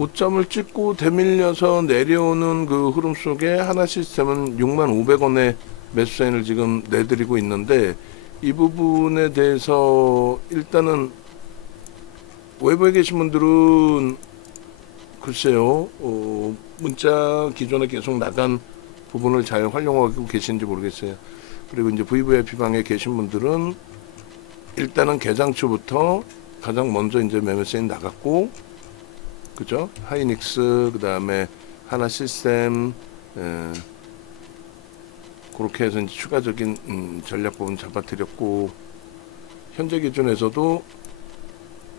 고점을 찍고 되밀려서 내려오는 그 흐름 속에 하나시스템은 65,000원에 매수 사인을 지금 내드리고 있는데, 이 부분에 대해서 일단은 외부에 계신 분들은 글쎄요, 문자 기존에 계속 나간 부분을 잘 활용하고 계신지 모르겠어요. 그리고 이제 VVIP 방에 계신 분들은 일단은 개장 초부터 가장 먼저 이제 매매 사인 나갔고, 그죠? 하이닉스, 그 다음에 하나시스템, 그렇게 해서 이제 추가적인 전략 부분 잡아드렸고, 현재 기준에서도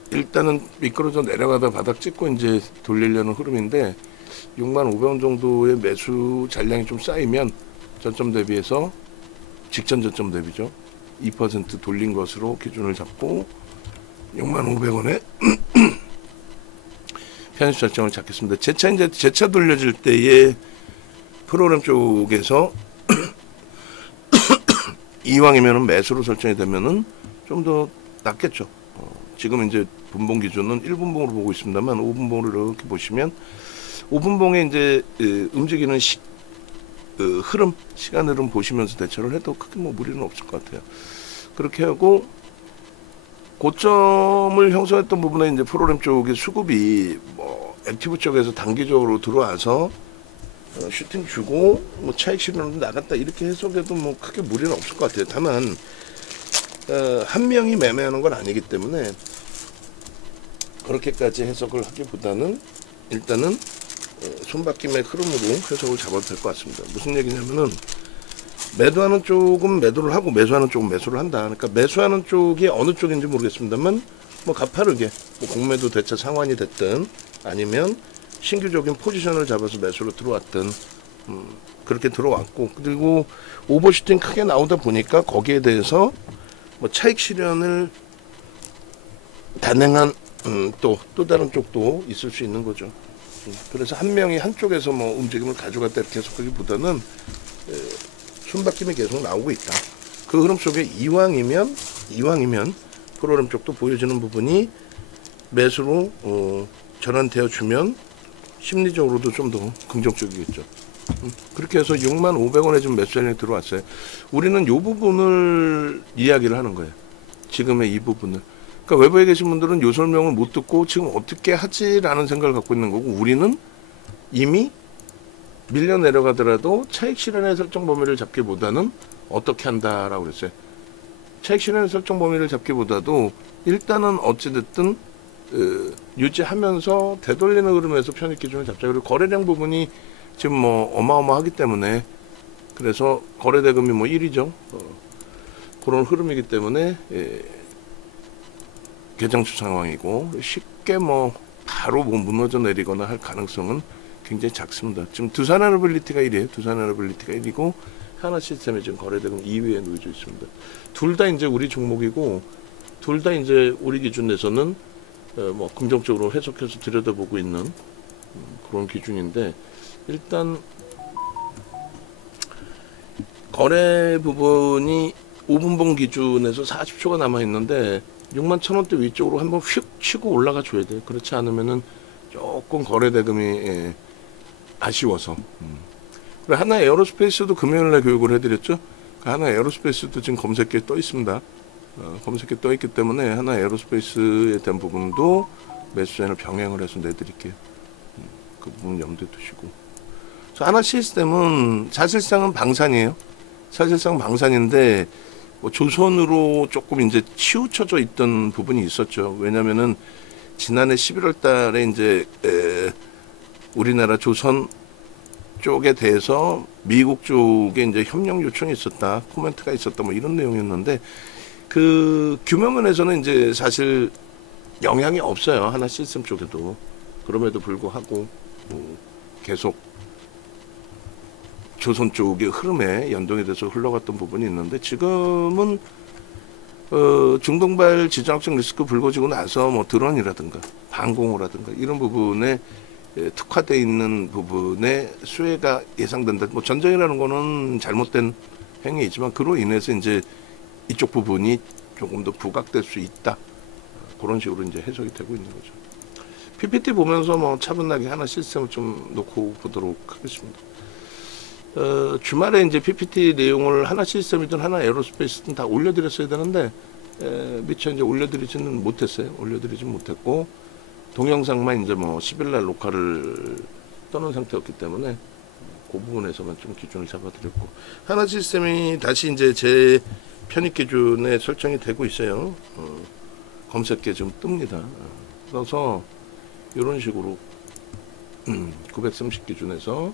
일단은 미끄러져 내려가다 바닥 찍고 이제 돌리려는 흐름인데, 65,000원 정도의 매수 잔량이 좀 쌓이면 저점 대비해서 직전 저점 대비죠, 2% 돌린 것으로 기준을 잡고 65,000원에 편입 설정을 잡겠습니다. 재차 돌려질 때에 프로그램 쪽에서 이왕이면은 매수로 설정이 되면은 좀 더 낫겠죠. 지금 이제 분봉 기준은 1분봉으로 보고 있습니다만, 5분봉으로 이렇게 보시면 5분봉에 이제 움직이는 흐름, 시간 흐름 보시면서 대처를 해도 크게 뭐 무리는 없을 것 같아요. 그렇게 하고 고점을 형성했던 부분에 이제 프로그램 쪽의 수급이 뭐 액티브 쪽에서 단기적으로 들어와서 슈팅 주고 뭐 차익 실현으로 나갔다, 이렇게 해석해도 뭐 크게 무리는 없을 것 같아요. 다만 한 명이 매매하는 건 아니기 때문에 그렇게까지 해석을 하기보다는 일단은 손바뀜의 흐름으로 해석을 잡아도 될 것 같습니다. 무슨 얘기냐면은, 매도하는 쪽은 매도를 하고 매수하는 쪽은 매수를 한다. 그러니까 매수하는 쪽이 어느 쪽인지 모르겠습니다만, 뭐 가파르게 뭐 공매도 대차 상환이 됐든 아니면 신규적인 포지션을 잡아서 매수로 들어왔든 그렇게 들어왔고, 그리고 오버슈팅 크게 나오다 보니까 거기에 대해서 뭐 차익 실현을 단행한 또 다른 쪽도 있을 수 있는 거죠. 그래서 한 명이 한쪽에서 뭐 움직임을 가져갔다 이렇게 해석하기보다는 손바뀜이 계속 나오고 있다. 그 흐름 속에 이왕이면 프로그램 쪽도 보여지는 부분이 매수로 전환되어 주면 심리적으로도 좀 더 긍정적이겠죠. 그렇게 해서 65,000원에 지금 매수 잔량이 들어왔어요. 우리는 이 부분을 이야기를 하는 거예요. 지금의 이 부분을. 그러니까 외부에 계신 분들은 요 설명을 못 듣고 지금 어떻게 하지라는 생각을 갖고 있는 거고, 우리는 이미 밀려 내려가더라도 차익 실현의 설정 범위를 잡기보다는 어떻게 한다라고 그랬어요. 차익 실현의 설정 범위를 잡기보다도 일단은 어찌됐든 유지하면서 되돌리는 흐름에서 편입 기준을 잡자. 그리고 거래량 부분이 지금 뭐 어마어마하기 때문에, 그래서 거래 대금이 뭐 1위죠. 그런 흐름이기 때문에 개장초 상황이고, 쉽게 뭐 바로 뭐 무너져 내리거나 할 가능성은 굉장히 작습니다. 지금 두산에너빌리티가 1위에요. 두산에너빌리티가 1위고 하나시스템이 지금 거래대금 2위에 놓여져 있습니다. 둘 다 이제 우리 종목이고, 둘 다 이제 우리 기준에서는 뭐 긍정적으로 해석해서 들여다보고 있는 그런 기준인데, 일단 거래 부분이 5분봉 기준에서 40초가 남아 있는데 61,000원대 위쪽으로 한번 휙 치고 올라가 줘야 돼요. 그렇지 않으면은 조금 거래 대금이 아쉬워서. 그리고 하나 에어로스페이스도 금요일날 교육을 해드렸죠. 하나 에어로스페이스도 지금 검색기에 떠 있습니다. 검색기에 떠 있기 때문에 하나 에어로스페이스에 대한 부분도 매수자인을 병행을 해서 내드릴게요. 그 부분 염두에 두시고. 하나 시스템은 사실상은 방산이에요. 사실상 방산인데 뭐 조선으로 조금 이제 치우쳐져 있던 부분이 있었죠. 왜냐면은 지난해 11월 달에 이제 우리나라 조선 쪽에 대해서 미국 쪽에 이제 협력 요청이 있었다, 코멘트가 있었다, 뭐 이런 내용이었는데, 그 규모면에서는 이제 사실 영향이 없어요. 하나 시스템 쪽에도. 그럼에도 불구하고 계속 조선 쪽의 흐름에 연동이 돼서 흘러갔던 부분이 있는데, 지금은 중동발 지정학적 리스크 불거지고 나서 뭐 드론이라든가 방공호라든가 이런 부분에 특화되어 있는 부분에 수혜가 예상된다. 뭐 전쟁이라는 거는 잘못된 행위이지만 그로 인해서 이제 이쪽 부분이 조금 더 부각될 수 있다. 그런 식으로 이제 해석이 되고 있는 거죠. PPT 보면서 뭐 차분하게 하나 시스템을 좀 놓고 보도록 하겠습니다. 주말에 이제 PPT 내용을 하나 시스템이든 하나 에어로스페이스든 다 올려드렸어야 되는데 미처 이제 올려드리지는 못했어요. 올려드리진 못했고 동영상만 이제 뭐 10일날 녹화를 떠는 상태였기 때문에 그 부분에서만 좀 기준을 잡아드렸고 하나 시스템이 다시 이제 제 편입 기준에 설정이 되고 있어요. 검색에 좀 뜹니다. 그래서 이런 식으로 930 기준에서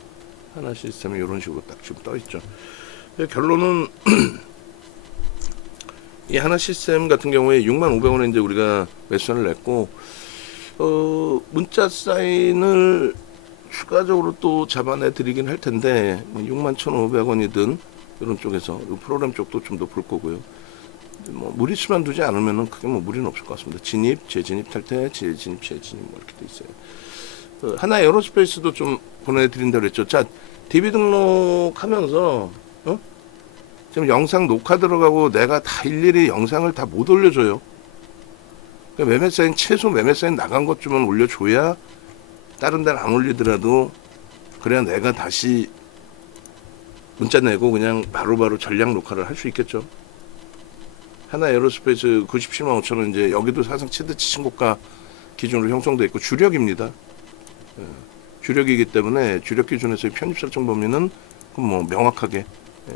하나 시스템이 이런 식으로 딱 지금 떠 있죠. 결론은 이 하나 시스템 같은 경우에 65,000원에 이제 우리가 매수를 냈고 문자 사인을 추가적으로 또 잡아내 드리긴 할 텐데 61,500원이든 이런 쪽에서 이 프로그램 쪽도 좀 더 볼 거고요. 뭐 무리수만 두지 않으면은 크게 뭐 무리는 없을 것 같습니다. 진입, 재진입 탈퇴, 재진입, 재진입 뭐 이렇게 돼 있어요. 하나 에어로스페이스도 좀 보내드린다고 그랬죠. 자, DB 등록하면서 지금 영상 녹화 들어가고 내가 다 일일이 영상을 다 못 올려줘요. 그러니까 매매 사인 최소 매매 사인 나간 것 좀은 올려줘야 다른 데는 안 올리더라도 그래야 내가 다시 문자 내고 그냥 바로바로 전략 녹화를 할 수 있겠죠. 하나 에어로스페이스 975,000원 이제 여기도 사상 최대 신고가 기준으로 형성되어 있고 주력입니다. 주력이기 때문에 주력 기준에서의 편입 설정 범위는 뭐 명확하게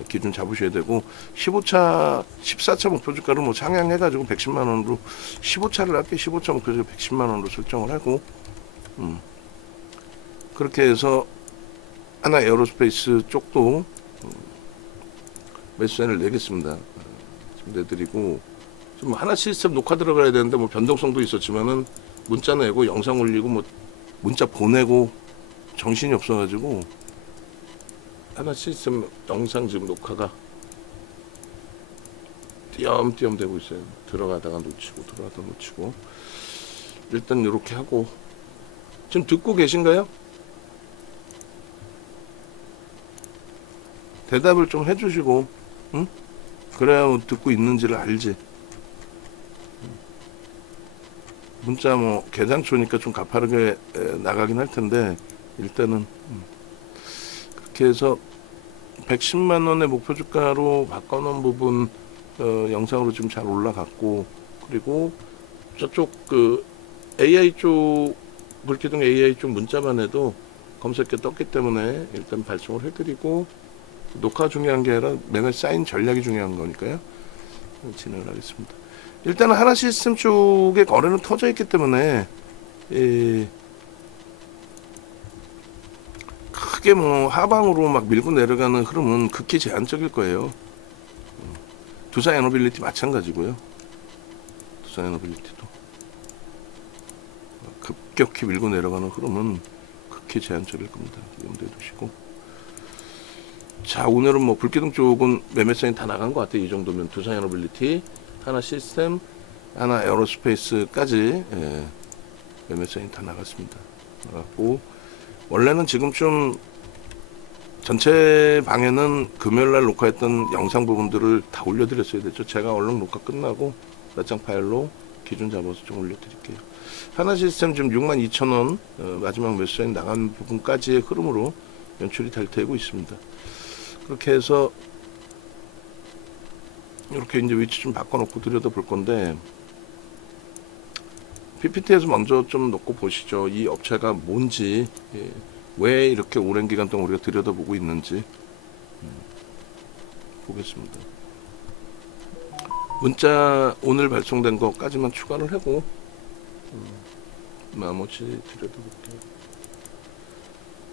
기준 잡으셔야 되고 15차, 14차 목표 주가를 뭐 상향해가지고 110만 원으로 15차를 할게 15차 목표 주가 110만 원으로 설정을 하고 그렇게 해서 하나 에어로스페이스 쪽도 매수세를 내겠습니다. 내드리고 좀 하나 시스템 녹화 들어가야 되는데 뭐 변동성도 있었지만은 문자 내고 영상 올리고 뭐 문자 보내고 정신이 없어가지고 하나 시스템 영상 지금 녹화가 띄엄띄엄 되고 있어요. 들어가다가 놓치고 들어가다가 놓치고 일단 이렇게 하고 지금 듣고 계신가요? 대답을 좀 해주시고 응? 그래야 뭐 듣고 있는지를 알지. 문자 뭐 개장초니까 좀 가파르게 나가긴 할 텐데 일단은 그렇게 해서 110만 원의 목표 주가로 바꿔놓은 부분 영상으로 지금 잘 올라갔고 그리고 저쪽 그 AI 쪽 불기둥 AI 쪽 문자만 해도 검색에 떴기 때문에 일단 발송을 해드리고 녹화 중요한 게 아니라 매매 사인 전략이 중요한 거니까요. 진행을 하겠습니다. 일단은 하나 시스템 쪽에 거래는 터져 있기 때문에 크게 뭐 하방으로 막 밀고 내려가는 흐름은 극히 제한적일 거예요. 두산 에너빌리티 마찬가지고요. 두산 에너빌리티도 급격히 밀고 내려가는 흐름은 극히 제한적일 겁니다. 염두에 두시고. 자, 오늘은 뭐 불기둥 쪽은 매매 사인 다 나간 것 같아요. 이 정도면 두산 에너빌리티, 하나 시스템, 하나 에어로스페이스까지 매매 사인 다 나갔습니다. 나갔고 원래는 지금 좀 전체 방에는 금요일날 녹화했던 영상 부분들을 다 올려드렸어야 됐죠. 제가 얼른 녹화 끝나고 몇 장 파일로 기준 잡아서 좀 올려드릴게요. 하나 시스템 지금 62,000원 마지막 매수 사인 나간 부분까지의 흐름으로 연출이 되고 있습니다. 그렇게 해서 이렇게 이제 위치 좀 바꿔놓고 들여다볼 건데 PPT에서 먼저 좀 놓고 보시죠. 이 업체가 뭔지 왜 이렇게 오랜 기간 동안 우리가 들여다보고 있는지 보겠습니다. 문자 오늘 발송된 것까지만 추가를 하고 나머지 들여다볼게요.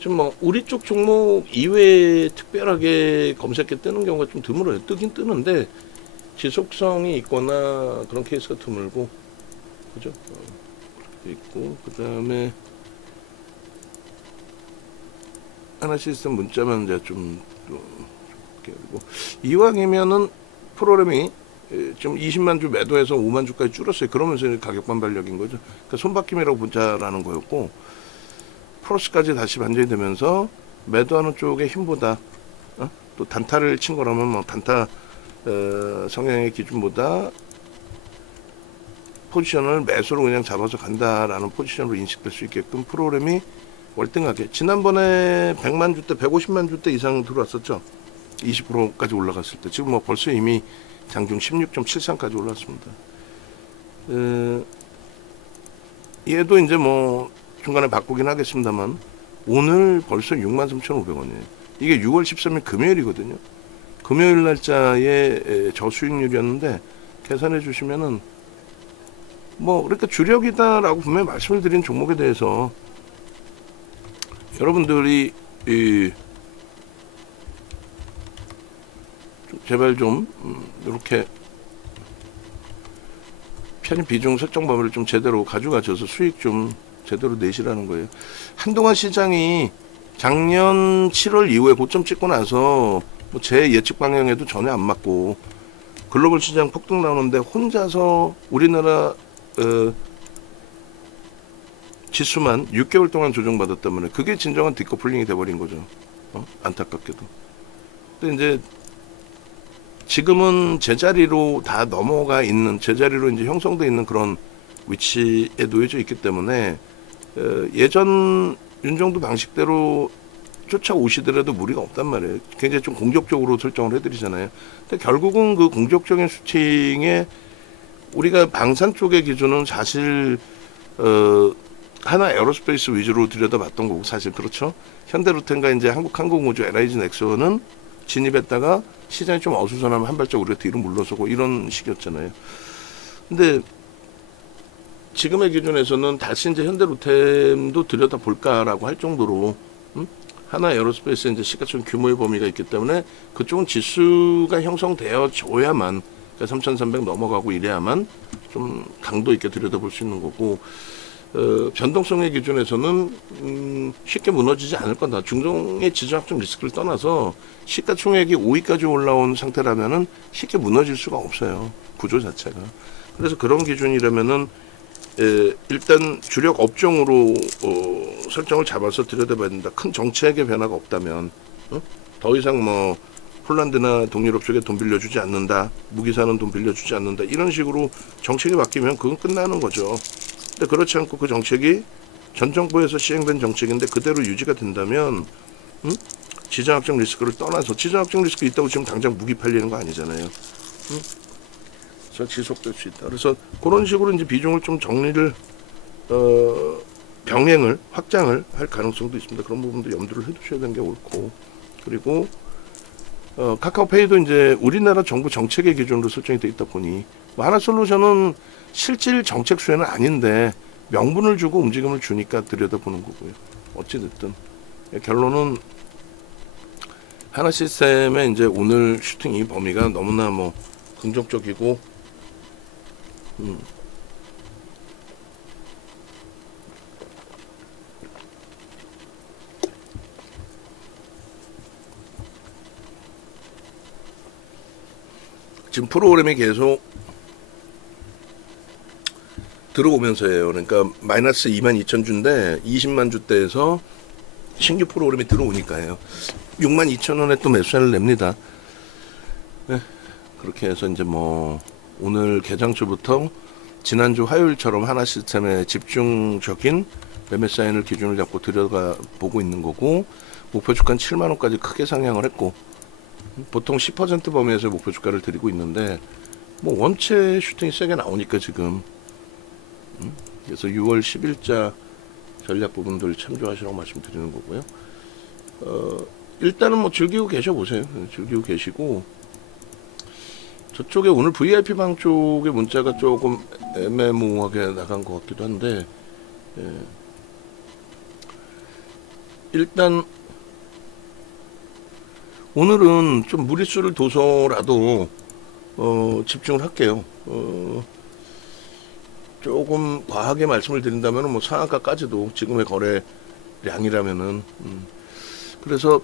지금 뭐 우리 쪽 종목 이외에 특별하게 검색해 뜨는 경우가 좀 드물어요. 뜨긴 뜨는데 지속성이 있거나 그런 케이스가 드물고 그죠? 있고 그 다음에 하나 시스템 문자만 이제 좀 그리고 이왕이면은 프로그램이 좀 20만 주 매도해서 5만 주까지 줄었어요. 그러면서 가격 반발력인 거죠. 그러니까 손바뀜이라고 보자라는 거였고 플러스까지 다시 반전이 되면서 매도하는 쪽의 힘보다 또 단타를 친 거라면 뭐 단타 성향의 기준보다 포지션을 매수로 그냥 잡아서 간다라는 포지션으로 인식될 수 있게끔 프로그램이 월등하게, 지난번에 100만 주대 150만 주대 이상 들어왔었죠. 20%까지 올라갔을 때. 지금 뭐 벌써 이미 장중 16.73까지 올랐습니다. 얘도 이제 뭐 중간에 바꾸긴 하겠습니다만 오늘 벌써 63,500원이에요. 이게 6월 13일 금요일이거든요. 금요일 날짜의 저수익률이었는데 계산해 주시면은 뭐 그러니까 주력이다라고 분명히 말씀을 드린 종목에 대해서 여러분들이 제발 좀 이렇게 편입 비중 설정 범위를 좀 제대로 가져가셔서 수익 좀 제대로 내시라는 거예요. 한동안 시장이 작년 7월 이후에 고점 찍고 나서 뭐 제 예측 방향에도 전혀 안 맞고 글로벌 시장 폭등 나오는데 혼자서 우리나라 지수만 6개월 동안 조정받았단 말이에요. 그게 진정한 디커플링이 돼버린 거죠. 안타깝게도. 근데 이제 지금은 제자리로 다 넘어가 있는, 제자리로 이제 형성돼 있는 그런 위치에 놓여져 있기 때문에 예전 윤정도 방식대로 쫓아오시더라도 무리가 없단 말이에요. 굉장히 좀 공격적으로 설정을 해드리잖아요. 근데 결국은 그 공격적인 슈팅에 우리가 방산 쪽의 기준은 사실 하나 에어로스페이스 위주로 들여다봤던 거고, 사실 그렇죠. 현대로템과 이제 한국항공우주 LIG 넥슨은 진입했다가 시장이 좀 어수선하면 한 발짝 우리가 뒤로 물러서고 이런 식이었잖아요. 근데 지금의 기준에서는 다시 이제 현대로템도 들여다볼까라고 할 정도로 하나 에어로스페이스 이제 시가총 규모의 범위가 있기 때문에 그쪽은 지수가 형성되어 줘야만, 그러니까 3,300 넘어가고 이래야만 좀 강도 있게 들여다볼 수 있는 거고, 변동성의 기준에서는 쉽게 무너지지 않을 거다. 중종의 지정학적 리스크를 떠나서 시가총액이 5위까지 올라온 상태라면은 쉽게 무너질 수가 없어요. 구조 자체가. 그래서 그런 기준이라면은 일단 주력 업종으로 설정을 잡아서 들여다봐야 된다. 큰 정책의 변화가 없다면 더 이상 뭐 폴란드나 동유럽 쪽에 돈 빌려주지 않는다, 무기사는 돈 빌려주지 않는다, 이런 식으로 정책이 바뀌면 그건 끝나는 거죠. 근데 그렇지 않고 그 정책이 전 정부에서 시행된 정책인데 그대로 유지가 된다면 지정학적 리스크를 떠나서, 지정학적 리스크 있다고 지금 당장 무기 팔리는 거 아니잖아요. 그래서 지속될 수 있다. 그래서 그런 식으로 이제 비중을 좀 정리를 병행을 확장을 할 가능성도 있습니다. 그런 부분도 염두를 해두셔야 되는 게 옳고, 그리고 카카오페이도 이제 우리나라 정부 정책의 기준으로 설정이 돼 있다 보니 뭐 하나솔루션은 실질 정책 수혜는 아닌데 명분을 주고 움직임을 주니까 들여다보는 거고요. 어찌됐든 결론은 하나 시스템의 이제 오늘 슈팅 이 범위가 너무나 뭐 긍정적이고 지금 프로그램이 계속 들어오면서예요. 그러니까 마이너스 22,000주인데 20만 주대에서 신규 프로그램이 들어오니까요. 62,000원에 또 매수세를 냅니다. 네, 그렇게 해서 이제 뭐 오늘 개장주부터 지난주 화요일처럼 하나 시스템에 집중적인 매매 사인을 기준을 잡고 들여가 보고 있는 거고, 목표 주가는 7만 원까지 크게 상향을 했고, 보통 10% 범위에서 목표 주가를 드리고 있는데 뭐 원체 슈팅이 세게 나오니까 지금 그래서 6월 10일자 전략 부분들 참조하시라고 말씀드리는 거고요. 일단은 뭐 즐기고 계셔 보세요. 즐기고 계시고, 저쪽에 오늘 VIP 방 쪽에 문자가 조금 애매모호하게 나간 것 같기도 한데, 일단 오늘은 좀 무리수를 둬서라도 집중을 할게요. 조금 과하게 말씀을 드린다면 뭐 상한가까지도 지금의 거래량이라면은 그래서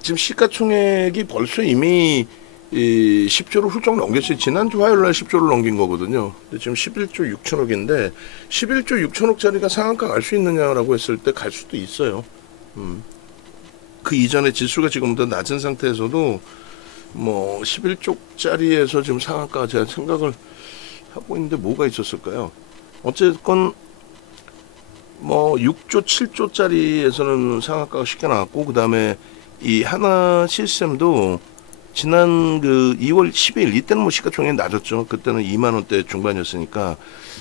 지금 시가총액이 벌써 이미 10조를 훌쩍 넘겼어요. 지난주 화요일날 10조를 넘긴 거거든요. 근데 지금 11조 6천억인데 11조 6천억짜리가 상한가 갈 수 있느냐라고 했을 때 갈 수도 있어요. 그 이전에 지수가 지금 더 낮은 상태에서도 뭐 11조짜리에서 지금 상한가 제가 생각을 하고 있는데 뭐가 있었을까요? 어쨌건 뭐 6조 7조짜리에서는 상한가가 쉽게 나왔고, 그 다음에 이 하나 시스템도 지난 그 2월 10일 이때는 뭐 시가총액이 낮았죠. 그때는 2만 원대 중반이었으니까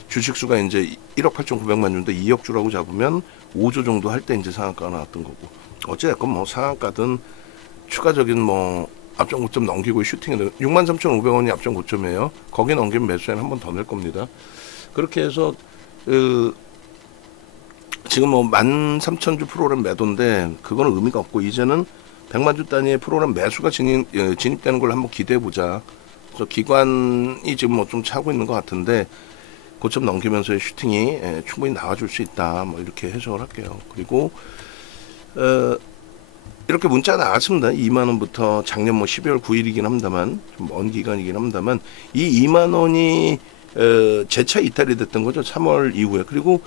주식수가 이제 1억 8,900만 주인데 2억 주라고 잡으면 5조 정도 할 때 이제 상한가가 나왔던 거고, 어쨌건 뭐 상한가든 추가적인 뭐 앞전 고점 넘기고 슈팅이 63,500원이 앞전 고점이에요. 거기 넘기면 매수에는 한 번 더 낼 겁니다. 그렇게 해서 지금 뭐 13,000주 프로그램 매도인데 그거는 의미가 없고, 이제는 100만 주 단위의 프로그램 매수가 진입되는 걸 한번 기대해 보자. 그래서 기관이 지금 뭐 좀 차고 있는 것 같은데 고점 넘기면서의 슈팅이 충분히 나와줄 수 있다. 뭐 이렇게 해석을 할게요. 그리고 이렇게 문자가 나왔습니다. 2만 원부터 작년 뭐 12월 9일이긴 합니다만, 좀 먼 기간이긴 합니다만, 이 2만 원이 재차 이탈이 됐던 거죠. 3월 이후에. 그리고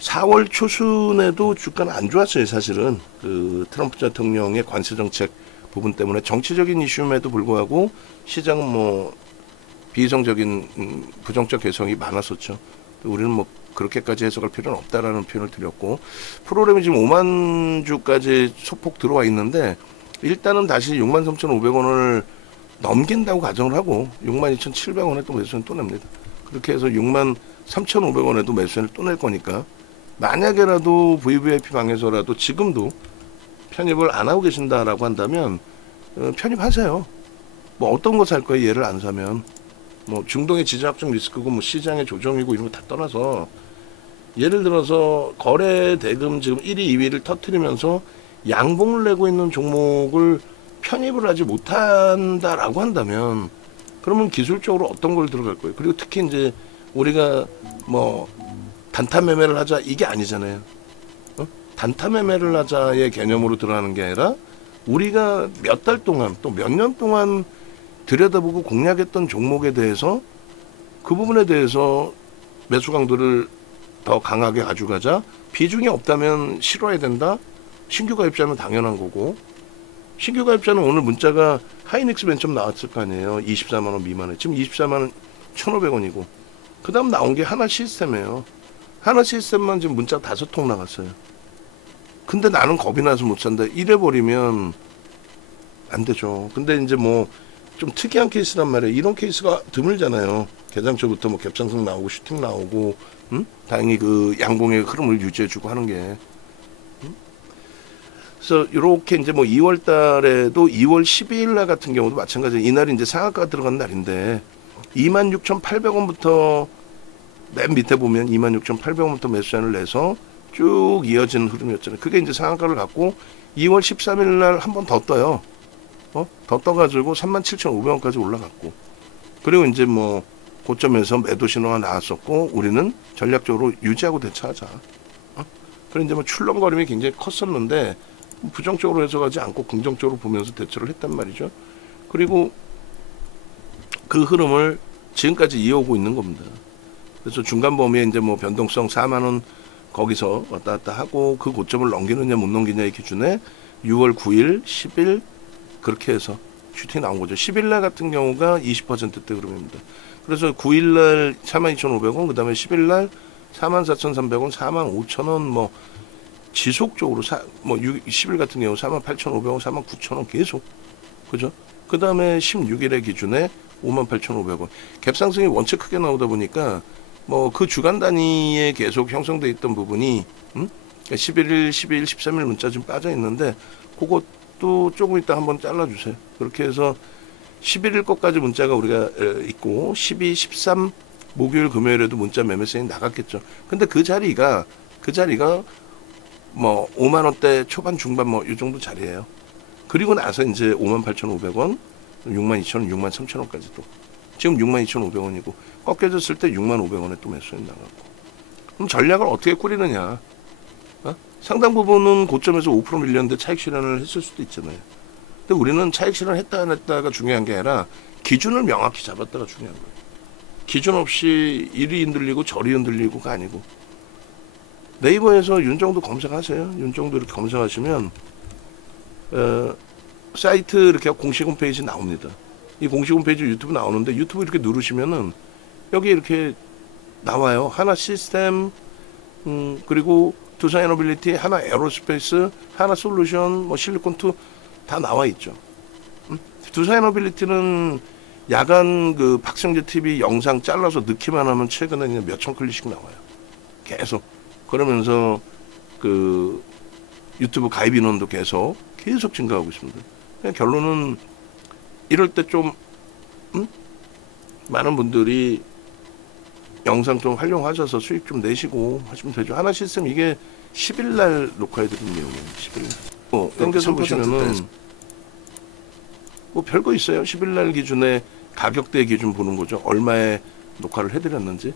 4월 초순에도 주가는 안 좋았어요. 사실은 그 트럼프 대통령의 관세 정책 부분 때문에 정치적인 이슈임에도 불구하고 시장은 뭐 비이성적인 부정적 개성이 많았었죠. 우리는 뭐 그렇게까지 해석할 필요는 없다라는 표현을 드렸고, 프로그램이 지금 5만 주까지 소폭 들어와 있는데 일단은 다시 63,500원을 넘긴다고 가정을 하고 62,700원에 또 매수는 또 냅니다. 그렇게 해서 63,500원에도 매수를 또 낼 거니까, 만약에라도 VVIP 방에서라도 지금도 편입을 안 하고 계신다라고 한다면 편입하세요. 뭐 어떤 거 살 거예요? 얘를 안 사면 뭐 중동의 지정학적 리스크고 뭐 시장의 조정이고 이런 거 다 떠나서, 예를 들어서 거래 대금 지금 1위 2위를 터뜨리면서 양봉을 내고 있는 종목을 편입을 하지 못한다라고 한다면, 그러면 기술적으로 어떤 걸 들어갈 거예요? 그리고 특히 이제 우리가 뭐 단타 매매를 하자 이게 아니잖아요. 단타 매매를 하자의 개념으로 들어가는 게 아니라 우리가 몇 달 동안 또 몇 년 동안 들여다보고 공략했던 종목에 대해서 그 부분에 대해서 매수 강도를 더 강하게 가져가자. 비중이 없다면 실어야 된다. 신규 가입자는 당연한 거고, 신규 가입자는 오늘 문자가 하이닉스 맨처음 나왔을 거 아니에요. 24만 원 미만에. 지금 24만 원 1,500원이고 그 다음 나온 게 하나 시스템이에요. 하나 시스템만 지금 문자 5통 나갔어요. 근데 나는 겁이 나서 못 산다. 이래버리면 안 되죠. 근데 이제 뭐 좀 특이한 케이스란 말이에요. 이런 케이스가 드물잖아요. 개장초부터 뭐 갭상승 나오고 슈팅 나오고, 다행히 그 양봉의 흐름을 유지해주고 하는 게. 그래서 이렇게 이제 뭐 2월 달에도 2월 12일 날 같은 경우도 마찬가지예요. 이날이 이제 상한가가 들어간 날인데 26,800원부터 맨 밑에 보면 26,800원부터 매수한을 내서 쭉 이어지는 흐름이었잖아요. 그게 이제 상한가를 갖고 2월 13일 날 한 번 더 떠요. 더 떠가지고 37,500원까지 올라갔고, 그리고 이제 뭐 고점에서 매도 신호가 나왔었고 우리는 전략적으로 유지하고 대처하자. 그래 이제 뭐 출렁거림이 굉장히 컸었는데 부정적으로 해석하지 않고 긍정적으로 보면서 대처를 했단 말이죠. 그리고 그 흐름을 지금까지 이어오고 있는 겁니다. 그래서 중간 범위에 이제 뭐 변동성 4만 원 거기서 왔다 갔다 하고 그 고점을 넘기느냐 못 넘기냐의 기준에 6월 9일, 10일 그렇게 해서 슈팅이 나온 거죠. 10일날 같은 경우가 20%대 흐름입니다. 그래서 9일날 42,500원, 그 다음에 10일날 44,300원, 45,000원 뭐 지속적으로 10일 같은 경우 48,500원, 49,000원 계속, 그죠? 그 다음에 16일의 기준에 58,500원. 갭상승이 원체 크게 나오다 보니까 뭐 그 주간 단위에 계속 형성돼 있던 부분이 11일, 12일, 13일 문자 좀 빠져 있는데 그것도 조금 이따 한번 잘라주세요. 그렇게 해서 11일 것까지 문자가 우리가 있고 12, 13 목요일 금요일에도 문자 매매 세일 나갔겠죠. 근데 그 자리가 뭐 5만 원대 초반 중반 뭐 이 정도 자리예요. 그리고 나서 이제 58,500원, 62,000원, 63,000원까지 또 지금 62,500원이고 꺾여졌을 때 65,000원에 또 매수해 나가고. 그럼 전략을 어떻게 꾸리느냐? 상당 부분은 고점에서 5% 밀렸는데 차익 실현을 했을 수도 있잖아요. 근데 우리는 차익 실현 했다 안 했다가 중요한 게 아니라 기준을 명확히 잡았다가 중요한 거예요. 기준 없이 이리 흔들리고 저리 흔들리고가 아니고. 네이버에서 윤정도 검색하세요. 윤정도 이렇게 검색하시면 사이트 이렇게 공식 홈페이지 나옵니다. 이 공식 홈페이지 유튜브 나오는데 유튜브 이렇게 누르시면은 여기 이렇게 나와요. 하나 시스템, 그리고 두산 에너빌리티, 하나 에어로스페이스, 하나 솔루션, 뭐 실리콘2 다 나와 있죠. 두산 에너빌리티는 야간 그 박성재 TV 영상 잘라서 넣기만 하면 최근에 그냥 몇천 클릭씩 나와요. 계속. 그러면서 그 유튜브 가입 인원도 계속 증가하고 있습니다. 그냥 결론은 이럴 때 좀 많은 분들이 영상 좀 활용하셔서 수익 좀 내시고 하시면 되죠. 하나 시스템 이게 10일 날 녹화해드린 내용이에요. 10일 날. 땡겨서 보시면은 뭐 별거 있어요. 10일 날 기준에 가격대 기준 보는 거죠. 얼마에 녹화를 해드렸는지.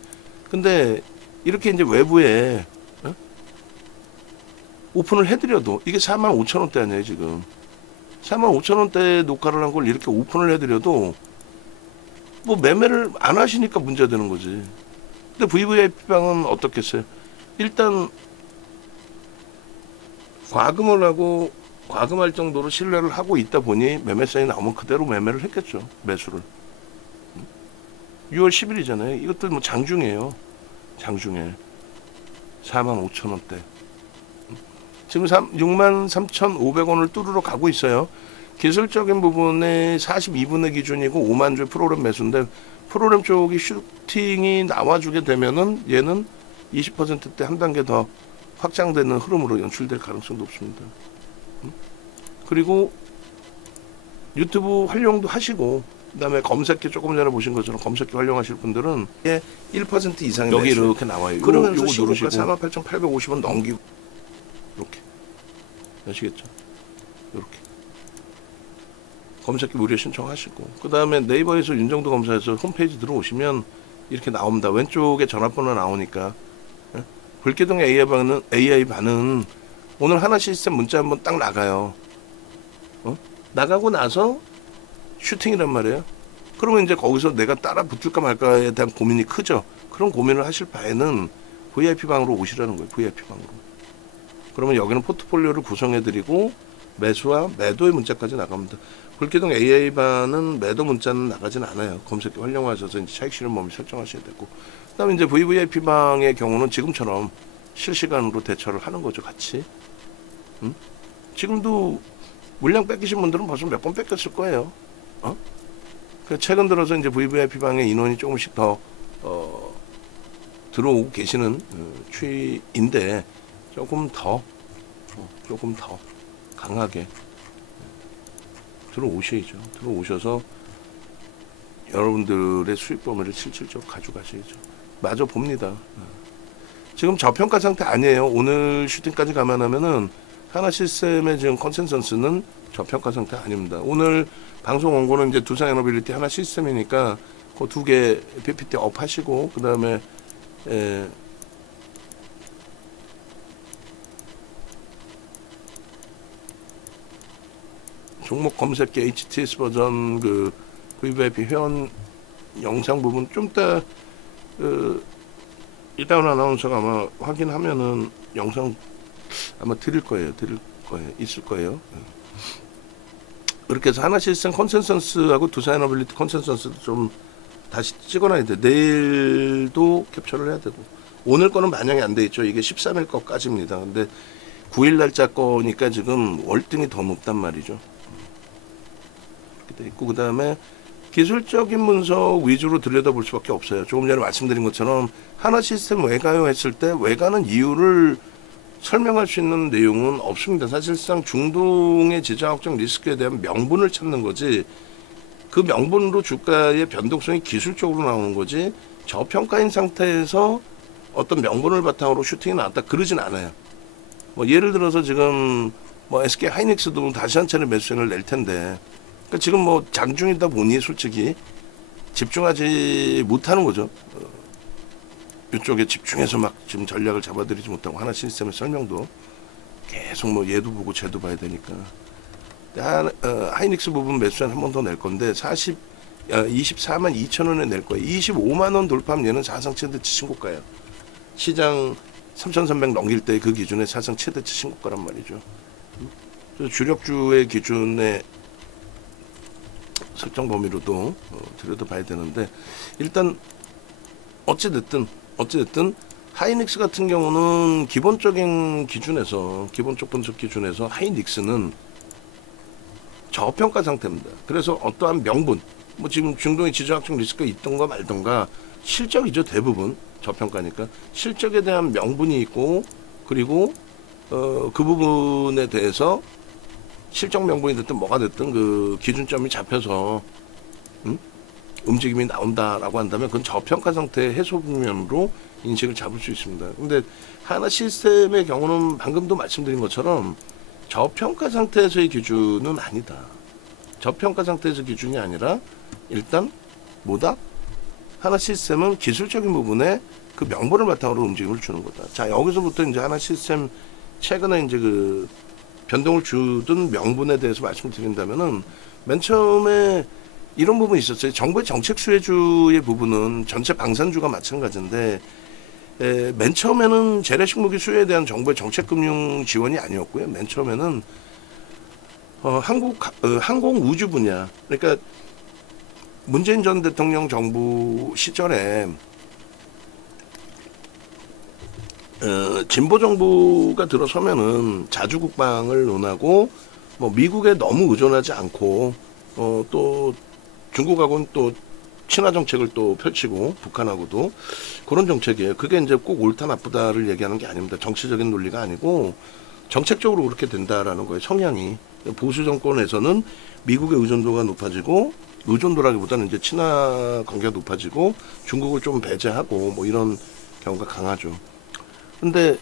근데 이렇게 이제 외부에 오픈을 해드려도 이게 45,000원대 아니에요 지금. 45,000원대 녹화를 한 걸 이렇게 오픈을 해드려도 뭐 매매를 안 하시니까 문제가 되는 거지. 근데 VVIP방은 어떻겠어요? 일단 과금을 하고 과금할 정도로 신뢰를 하고 있다 보니 매매사인이 나오면 그대로 매매를 했겠죠. 매수를. 6월 10일이잖아요. 이것도 뭐 장중이에요. 장중에 45,000원대. 지금 63,500원을 뚫으러 가고 있어요. 기술적인 부분에 42분의 기준이고 5만 주의 프로그램 매수인데 프로그램 쪽이 슈팅이 나와주게 되면은 얘는 20%대 한 단계 더 확장되는 흐름으로 연출될 가능성도 없습니다. 그리고 유튜브 활용도 하시고 그다음에 검색기 조금 전에 보신 것처럼 검색기 활용하실 분들은 1% 이상의 여기 매수. 이렇게 나와요. 그러면서 요거 누르시고 48,850원 넘기고 이렇게 아시겠죠? 이렇게 검색기 무료 신청하시고 그 다음에 네이버에서 윤정도 검사에서 홈페이지 들어오시면 이렇게 나옵니다. 왼쪽에 전화번호 나오니까 불기둥 AI반은 오늘 하나 시스템 문자 한번 딱 나가요. 나가고 나서 슈팅이란 말이에요. 그러면 이제 거기서 내가 따라 붙을까 말까에 대한 고민이 크죠. 그런 고민을 하실 바에는 VIP방으로 오시라는 거예요. VIP방으로. 그러면 여기는 포트폴리오를 구성해드리고 매수와 매도의 문자까지 나갑니다. 불기둥 AI반은 매도 문자는 나가진 않아요. 검색기 활용하셔서 이제 차익 실현 범위 설정하셔야 되고. 그 다음에 이제 VVIP방의 경우는 지금처럼 실시간으로 대처를 하는 거죠. 같이. 지금도 물량 뺏기신 분들은 벌써 몇 번 뺏겼을 거예요. 최근 들어서 이제 VVIP방에 인원이 조금씩 더 들어오고 계시는 추이인데 조금 더 강하게 들어오셔야죠. 들어오셔서 여러분들의 수익 범위를 실질적으로 가져가셔야죠. 마저 봅니다. 지금 저평가 상태 아니에요. 오늘 슈팅까지 감안하면은 하나 시스템의 지금 컨센서스는 저평가 상태 아닙니다. 오늘 방송 원고는 이제 두산 에너빌리티 하나 시스템이니까 그 두 개 PPT 업 하시고 그 다음에 종목 검색기 HTS 버전 그 VVIP 회원 영상 부분 좀 이따 이다운 아나운서가 아마 확인하면은 영상 아마 드릴 거예요. 있을 거예요. 그렇게 해서 하나 시스템 컨센서스하고 두산 에너빌리티 컨센서스도 좀 다시 찍어놔야 돼. 내일도 캡처를 해야 되고 오늘 거는 반영이 안 돼 있죠. 이게 13일 거까지입니다. 근데 9일 날짜 거니까 지금 월등히 더 높단 말이죠. 이렇게 돼 있고 그 다음에 기술적인 분석 위주로 들여다볼 수밖에 없어요. 조금 전에 말씀드린 것처럼 하나 시스템 왜 가요 했을 때 왜 가는 이유를 설명할 수 있는 내용은 없습니다. 사실상 중동의 지정 확정 리스크에 대한 명분을 찾는 거지 그 명분으로 주가의 변동성이 기술적으로 나오는 거지 저평가인 상태에서 어떤 명분을 바탕으로 슈팅이 나왔다 그러진 않아요. 뭐 예를 들어서 지금 뭐 SK 하이닉스도 다시 한 차례 매수세를 낼 텐데 그러니까 지금 뭐 장중이다 보니 솔직히 집중하지 못하는 거죠. 이쪽에 집중해서 막 지금 전략을 잡아들이지 못하고 하나 시스템의 설명도 계속 뭐 얘도 보고 쟤도 봐야 되니까 하이닉스 부분 매수한 한 번 더 낼 건데 24만 2천 원에 낼 거예요. 25만 원 돌파하면 얘는 사상 최대치 신고가예요. 시장 3,300 넘길 때 그 기준에 사상 최대치 신고가란 말이죠. 그래서 주력주의 기준에 설정 범위로도 들여다봐야 되는데 일단 어찌됐든 하이닉스 같은 경우는 기본적인 기준에서 기본적 분석 기준에서 하이닉스는 저평가 상태입니다. 그래서 어떠한 명분, 뭐 지금 중동의 지정학적 리스크가 있던가 말던가 실적이죠. 대부분 저평가니까 실적에 대한 명분이 있고, 그리고 그 부분에 대해서 실적 명분이 됐든 뭐가 됐든 그 기준점이 잡혀서 움직임이 나온다라고 한다면 그건 저평가 상태의 해소 국면으로 인식을 잡을 수 있습니다. 근데 하나 시스템의 경우는 방금도 말씀드린 것처럼 저평가 상태에서의 기준은 아니다. 저평가 상태에서 기준이 아니라 일단 뭐다? 하나 시스템은 기술적인 부분에 그 명분을 바탕으로 움직임을 주는 거다. 자, 여기서부터 이제 하나 시스템 최근에 이제 그 변동을 주던 명분에 대해서 말씀드린다면은 맨 처음에 이런 부분이 있었어요. 정부의 정책 수혜주의 부분은 전체 방산주가 마찬가지인데, 맨 처음에는 재래식 무기 수혜에 대한 정부의 정책 금융 지원이 아니었고요. 맨 처음에는 한국 항공 우주 분야, 그러니까 문재인 전 대통령 정부 시절에 진보 정부가 들어서면은 자주 국방을 논하고, 뭐 미국에 너무 의존하지 않고, 또 중국하고는 또 친화 정책을 또 펼치고, 북한하고도 그런 정책이에요. 그게 이제 꼭 옳다 나쁘다를 얘기하는 게 아닙니다. 정치적인 논리가 아니고 정책적으로 그렇게 된다라는 거예요. 성향이. 보수 정권에서는 미국의 의존도가 높아지고, 의존도라기보다는 이제 친화 관계가 높아지고 중국을 좀 배제하고 뭐 이런 경우가 강하죠. 근데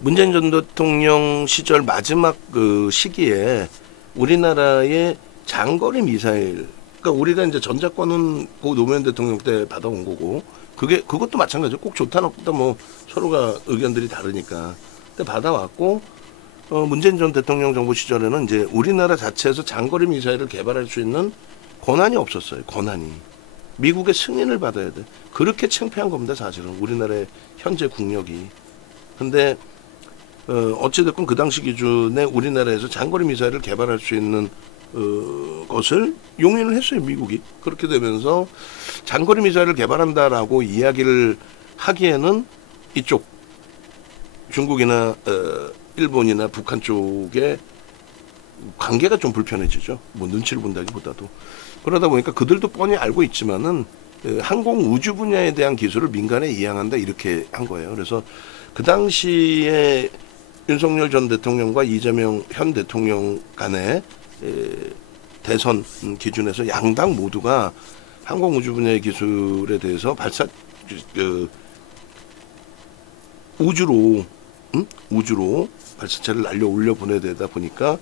문재인 전 대통령 시절 마지막 그 시기에 우리나라의 장거리 미사일, 그러니까 우리가 이제 전작권은 고 노무현 대통령 때 받아온 거고, 그것도 마찬가지죠. 꼭 좋다 나쁘다 뭐 서로가 의견들이 다르니까. 근데 받아왔고, 문재인 전 대통령 정부 시절에는 이제 우리나라 자체에서 장거리 미사일을 개발할 수 있는 권한이 없었어요. 권한이. 미국의 승인을 받아야 돼. 그렇게 창피한 겁니다, 사실은. 우리나라의 현재 국력이. 근데 어찌됐건 그 당시 기준에 우리나라에서 장거리 미사일을 개발할 수 있는 것을 용인을 했어요, 미국이. 그렇게 되면서 장거리 미사일을 개발한다라고 이야기를 하기에는 이쪽 중국이나 일본이나 북한 쪽에 관계가 좀 불편해지죠. 뭐 눈치를 본다기보다도. 그러다 보니까 그들도 뻔히 알고 있지만은 항공 우주 분야에 대한 기술을 민간에 이양한다 이렇게 한 거예요. 그래서 그 당시에 윤석열 전 대통령과 이재명 현 대통령 간의 대선 기준에서 양당 모두가 항공 우주 분야의 기술에 대해서 우주로 발사체를 날려 올려 보내되다 보니까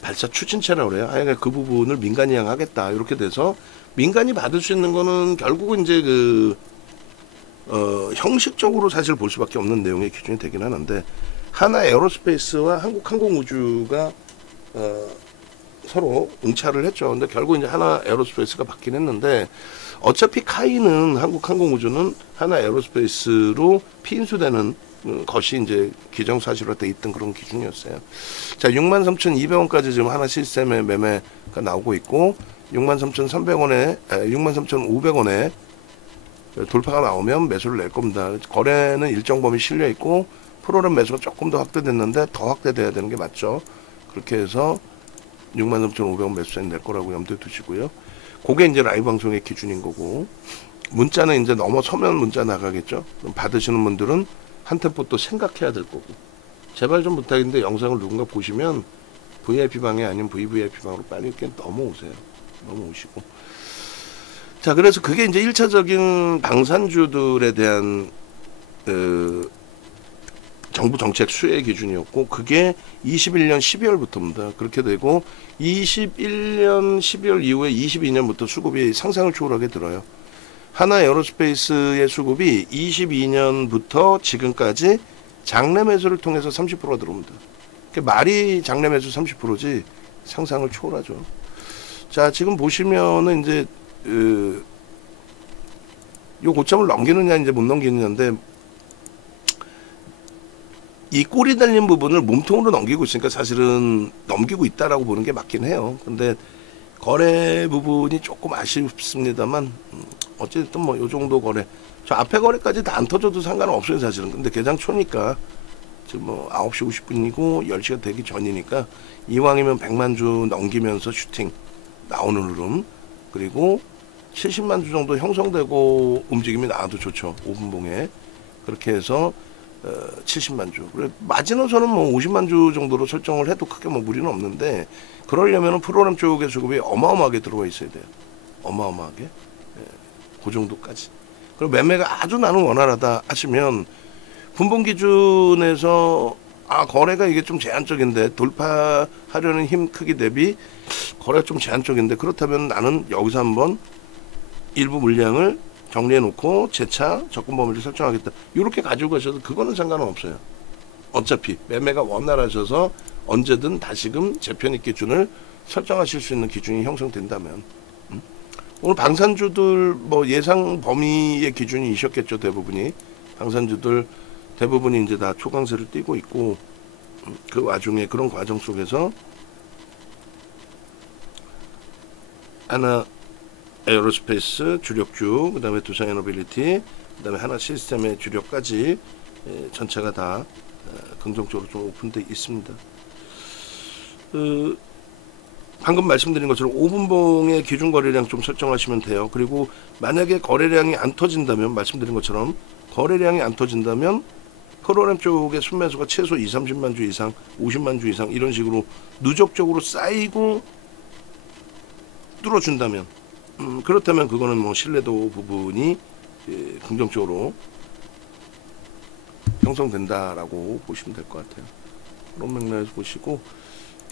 발사 추진체라고 그래요. 아예 그 부분을 민간이 이양하겠다. 이렇게 돼서 민간이 받을 수 있는 거는 결국은 이제 형식적으로 사실 볼 수밖에 없는 내용의 기준이 되긴 하는데, 하나 에어로스페이스와 한국항공우주가 서로 응찰을 했죠. 근데 결국 이제 하나 에어로스페이스가 받긴 했는데, 어차피 카이는 한국항공우주는 하나 에어로스페이스로 피인수되는 것이 이제 기정사실화 돼 있던 그런 기준이었어요. 자, 63,200원까지 지금 하나 시스템의 매매가 나오고 있고, 63,300원에 63,500원에 돌파가 나오면 매수를 낼 겁니다. 거래는 일정 범위 실려 있고, 프로그램 매수가 조금 더 확대됐는데 더 확대돼야 되는 게 맞죠. 그렇게 해서 63,500원 매수자인 낼 거라고 염두에 두시고요. 그게 이제 라이브 방송의 기준인 거고, 문자는 이제 넘어서면 문자 나가겠죠. 그럼 받으시는 분들은 한 템포 또 생각해야 될 거고, 제발 좀 부탁인데 영상을 누군가 보시면 VIP방에 아니면 VVIP방으로 빨리 이렇게 넘어오세요. 넘어오시고. 자, 그래서 그게 이제 1차적인 방산주들에 대한 정부 정책 수혜 기준이었고, 그게 21년 12월부터입니다. 그렇게 되고 21년 12월 이후에 22년부터 수급이 상상을 초월하게 들어요. 하나 에어로스페이스의 수급이 22년부터 지금까지 장내 매수를 통해서 30%가 들어옵니다. 말이 장내 매수 30%지 상상을 초월하죠. 자, 지금 보시면은 이제 요 고점을 넘기느냐 이제 못 넘기느냐인데, 이 꼬리 달린 부분을 몸통으로 넘기고 있으니까 사실은 넘기고 있다라고 보는 게 맞긴 해요. 근데 거래 부분이 조금 아쉽습니다만 어쨌든 뭐 요 정도 거래, 저 앞에 거래까지 다 안 터져도 상관은 없어요 사실은. 근데 개장 초니까 지금 뭐 9시 50분이고 10시가 되기 전이니까 이왕이면 100만 주 넘기면서 슈팅 나오는 흐름, 그리고 70만 주 정도 형성되고 움직임이 나와도 좋죠. 5분봉에 그렇게 해서 70만 주. 그래 마지노선은 뭐 50만 주 정도로 설정을 해도 크게 뭐 무리는 없는데, 그러려면은 프로그램 쪽의 수급이 어마어마하게 들어와 있어야 돼요. 어마어마하게. 그 정도까지. 그리고 매매가 아주 나는 원활하다 하시면 분봉 기준에서 거래가 이게 좀 제한적인데, 돌파하려는 힘 크기 대비 거래가 좀 제한적인데, 그렇다면 나는 여기서 한번 일부 물량을 정리해 놓고 재차 접근 범위를 설정하겠다, 이렇게 가지고 가셔도 그거는 상관은 없어요. 어차피 매매가 원활하셔서 언제든 다시금 재편입 기준을 설정하실 수 있는 기준이 형성된다면, 오늘 방산주들 뭐 예상 범위의 기준이셨겠죠. 대부분이 방산주들 대부분이 이제 다 초강세를 띄고 있고, 그 와중에 그런 과정 속에서 하나 에어로스페이스 주력주, 그 다음에 두산에너빌리티, 그 다음에 하나 시스템의 주력까지 전체가 다 긍정적으로 좀 오픈되어 있습니다. 방금 말씀드린 것처럼 5분봉의 기준 거래량 좀 설정하시면 돼요. 그리고 만약에 거래량이 안 터진다면, 말씀드린 것처럼 거래량이 안 터진다면 프로그램 쪽의 순매수가 최소 20-30만 주 이상, 50만 주 이상 이런 식으로 누적적으로 쌓이고 뚫어준다면, 그렇다면 그거는 뭐 신뢰도 부분이 긍정적으로 형성된다라고 보시면 될 것 같아요. 그런 맥락에서 보시고,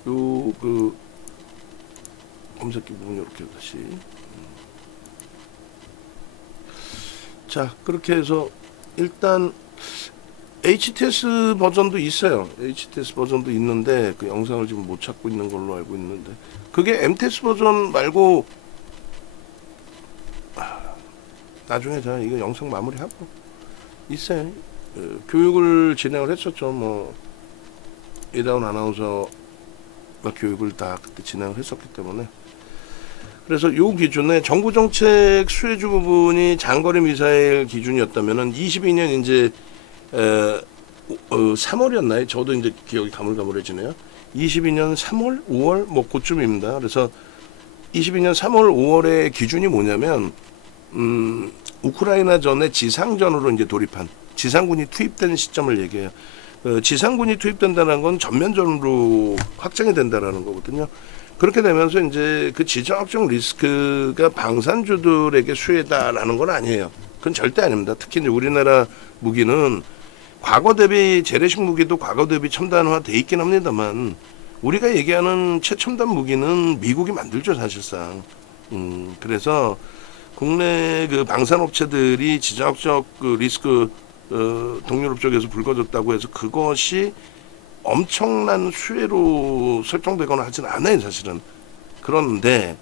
그 검색기 부분 이렇게 다시. 자, 그렇게 해서 일단 HTS 버전도 있어요. HTS 버전도 있는데 그 영상을 지금 못 찾고 있는 걸로 알고 있는데, 그게 MTS 버전 말고 나중에 제가 이거 영상 마무리하고 있어요. 교육을 진행을 했었죠. 뭐 이다운 아나운서가 교육을 다 그때 진행을 했었기 때문에. 그래서 요 기준에 정부 정책 수혜주 부분이 장거리 미사일 기준이었다면은 22년 이제 3월이었나요? 저도 이제 기억이 가물가물해지네요. 22년 3월, 5월 뭐 그쯤입니다. 그래서 22년 3월, 5월의 기준이 뭐냐면 우크라이나 전에 지상전으로 이제 돌입한, 지상군이 투입된 시점을 얘기해요. 지상군이 투입된다는 건 전면전으로 확장이 된다라는 거거든요. 그렇게 되면서 이제 그 지정학적 리스크가 방산주들에게 수혜다라는 건 아니에요. 그건 절대 아닙니다. 특히 이제 우리나라 무기는 과거 대비, 재래식 무기도 과거 대비 첨단화돼 있긴 합니다만, 우리가 얘기하는 최첨단 무기는 미국이 만들죠 사실상. 그래서 국내 그 방산업체들이 지정학적 그 리스크 동유럽 쪽에서 불거졌다고 해서 그것이 엄청난 수혜로 설정되거나 하진 않아요 사실은. 그런데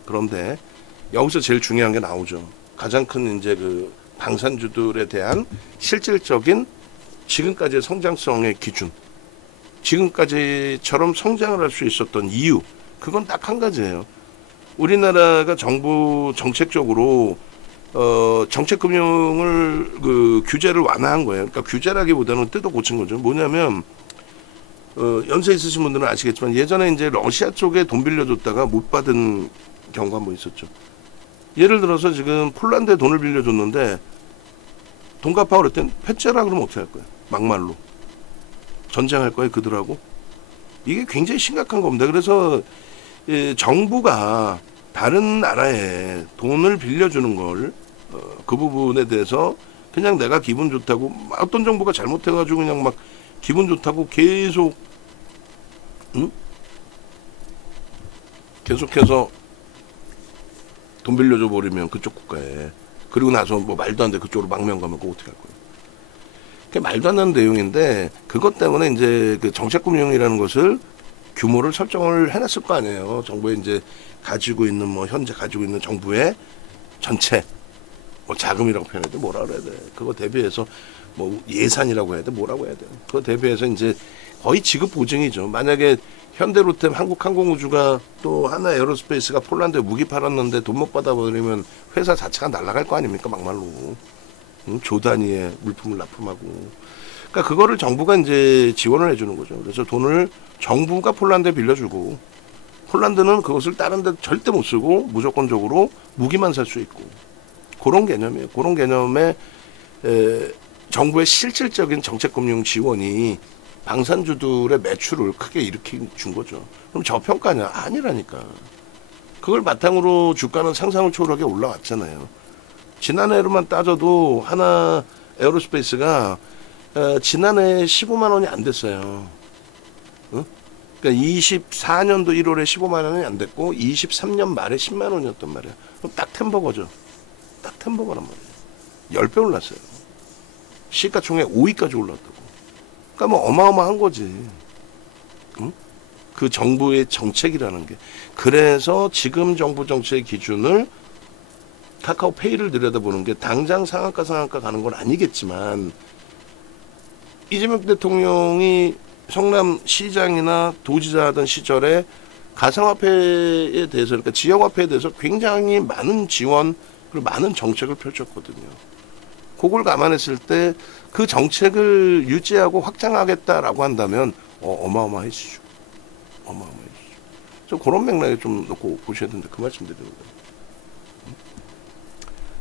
여기서 제일 중요한 게 나오죠. 가장 큰 이제 그 방산주들에 대한 실질적인 지금까지의 성장성의 기준, 지금까지처럼 성장을 할 수 있었던 이유, 그건 딱 한 가지예요. 우리나라가 정부 정책적으로 정책금융을 그 규제를 완화한 거예요. 그러니까 규제라기보다는 뜯어 고친 거죠. 뭐냐면 연세 있으신 분들은 아시겠지만 예전에 이제 러시아 쪽에 돈 빌려줬다가 못 받은 경우가 한번 있었죠. 예를 들어서 지금 폴란드에 돈을 빌려줬는데 돈 갚아 그랬더니 패째라 그러면 어떻게 할 거야? 막말로 전쟁할 거예요 그들하고. 이게 굉장히 심각한 겁니다. 그래서 정부가 다른 나라에 돈을 빌려주는 걸 그 부분에 대해서 그냥 내가 기분 좋다고, 어떤 정부가 잘못해가지고 그냥 막 기분 좋다고 계속해서 돈 빌려줘 버리면 그쪽 국가에, 그리고 나서 뭐 말도 안 돼 그쪽으로 망명 가면 그거 어떻게 할 거예요? 그게 말도 안 되는 내용인데, 그것 때문에 이제 그 정책금융이라는 것을 규모를 설정을 해놨을 거 아니에요. 정부에 이제 가지고 있는 뭐 현재 가지고 있는 정부의 전체 뭐 자금이라고 표현해야 돼, 뭐라 그래야 돼, 그거 대비해서 뭐 예산이라고 해야 돼, 뭐라고 해야 돼, 그거 대비해서 이제 거의 지급 보증이죠. 만약에 현대로템, 한국항공우주가 또 하나에어로스페이스가 폴란드에 무기 팔았는데 돈 못 받아버리면 회사 자체가 날아갈 거 아닙니까 막말로. 응? 조 단위의 물품을 납품하고. 그러니까 그거를 정부가 이제 지원을 해주는 거죠. 그래서 돈을 정부가 폴란드에 빌려주고 폴란드는 그것을 다른 데 절대 못 쓰고 무조건적으로 무기만 살 수 있고 그런 개념이에요. 그런 개념의 정부의 실질적인 정책금융 지원이 방산주들의 매출을 크게 일으킨 거죠. 그럼 저평가냐? 아니라니까. 그걸 바탕으로 주가는 상상을 초월하게 올라왔잖아요. 지난해로만 따져도 하나 에어로스페이스가 지난해 15만 원이 안 됐어요. 응? 그러니까 24년도 1월에 15만 원이 안 됐고 23년 말에 10만 원이었단 말이야. 그럼 딱 템버거죠. 딱 템버거란 말이에요. 10배 올랐어요. 시가총액 5위까지 올랐다고. 그러니까 뭐 어마어마한 거지. 응? 그 정부의 정책이라는 게. 그래서 지금 정부 정책의 기준을 카카오페이를 들여다보는 게 당장 상한가 가는 건 아니겠지만 이재명 대통령이 성남시장이나 도지사 하던 시절에 가상화폐에 대해서 그러니까 지역화폐에 대해서 굉장히 많은 지원 그리고 많은 정책을 펼쳤거든요. 그걸 감안했을 때 그 정책을 유지하고 확장하겠다라고 한다면 어마어마해지죠. 어마어마해지죠. 저 그런 맥락에 좀 놓고 보셔야 된다. 그 말씀 드리는 거예요.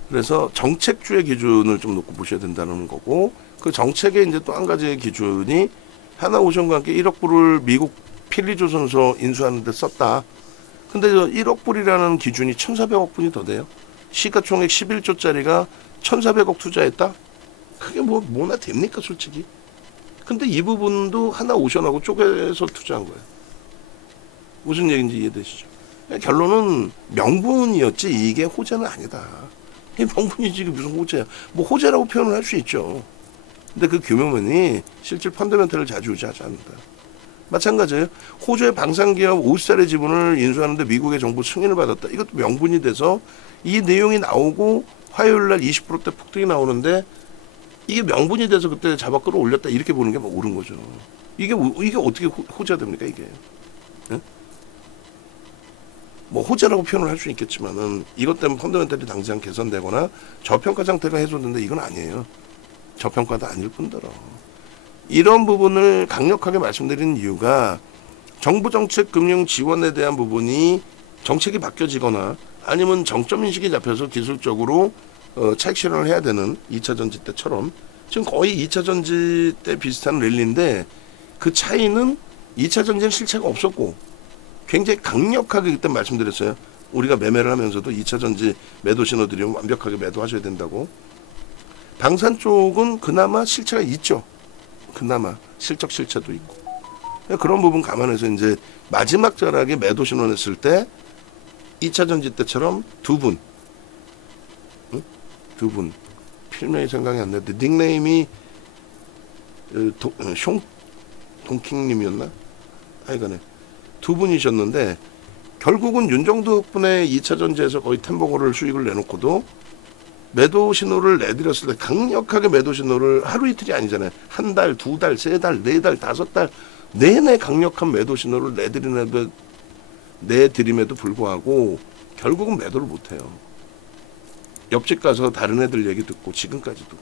그래서 정책주의 기준을 좀 놓고 보셔야 된다는 거고 그 정책의 이제 또 한 가지의 기준이 하나오션과 함께 1억 불을 미국 필리조선소 인수하는 데 썼다. 근데 저 1억 불이라는 기준이 1,400억 분이 더 돼요. 시가총액 11조짜리가 1,400억 투자했다? 그게 뭐나 됩니까 솔직히. 근데 이 부분도 하나오션하고 쪼개서 투자한 거예요. 무슨 얘기인지 이해되시죠? 결론은 명분이었지 이게 호재는 아니다. 이게 명분이지 이게 무슨 호재야. 뭐 호재라고 표현을 할 수 있죠. 근데 그 규모면이 실질 펀더멘털을 좌지우지하지 않는다. 마찬가지예요. 호주의 방산기업 50살의 지분을 인수하는데 미국의 정부 승인을 받았다. 이것도 명분이 돼서 이 내용이 나오고 화요일날 20%대 폭등이 나오는데 이게 명분이 돼서 그때 잡아 끌어올렸다 이렇게 보는 게 뭐 옳은 거죠. 이게 어떻게 호재가 됩니까 이게. 네? 뭐 호재라고 표현을 할 수 있겠지만은 이것 때문에 펀더멘털이 당장 개선되거나 저평가 상태가 해소된다 이건 아니에요. 저평가도 아닐 뿐더러 이런 부분을 강력하게 말씀드리는 이유가 정부 정책 금융 지원에 대한 부분이 정책이 바뀌어지거나 아니면 정점인식이 잡혀서 기술적으로 차익 실현을 해야 되는 2차 전지 때처럼 지금 거의 2차 전지 때 비슷한 랠리인데 그 차이는 2차 전지는 실체가 없었고 굉장히 강력하게 그때 말씀드렸어요. 우리가 매매를 하면서도 2차 전지 매도 신호 드리면 완벽하게 매도하셔야 된다고. 방산 쪽은 그나마 실체가 있죠. 그나마 실적 실체도 있고. 그런 부분 감안해서 이제 마지막 자락에 매도 신호 냈을 때 2차 전지 때처럼 두 분 필명이 생각이 안 나는데 닉네임이 동킹님이었나? 하여간에 두 분이셨는데 결국은 윤정도 덕분에 2차 전지에서 거의 템버거를 수익을 내놓고도 매도 신호를 내드렸을 때 강력하게 매도 신호를 하루 이틀이 아니잖아요. 한 달, 두 달, 세 달, 네 달, 다섯 달 내내 강력한 매도 신호를 내드림에도 불구하고 결국은 매도를 못해요. 옆집 가서 다른 애들 얘기 듣고 지금까지도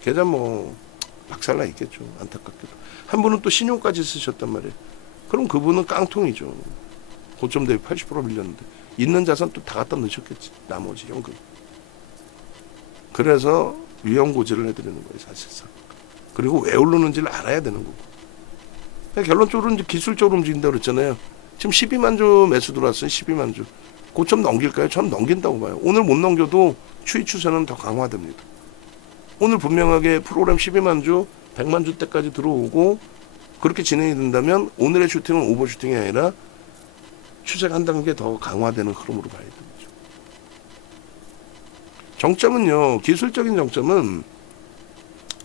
계좌 뭐 박살나 있겠죠. 안타깝게도. 한 분은 또 신용까지 쓰셨단 말이에요. 그럼 그분은 깡통이죠. 고점 대비 80% 밀렸는데 있는 자산 또 다 갖다 넣으셨겠지. 나머지 현금. 그래서 위험 고지를 해드리는 거예요, 사실상. 그리고 왜 오르는지를 알아야 되는 거고. 결론적으로 이제 기술적으로 움직인다고 그랬잖아요. 지금 12만 주 매수 들어왔어요, 12만 주. 고점 넘길까요? 저는 넘긴다고 봐요. 오늘 못 넘겨도 추이 추세는 더 강화됩니다. 오늘 분명하게 프로그램 12만 주, 100만 주 때까지 들어오고 그렇게 진행이 된다면 오늘의 슈팅은 오버슈팅이 아니라 추세가 한 단계 더 강화되는 흐름으로 봐야 됩니다. 정점은요, 기술적인 정점은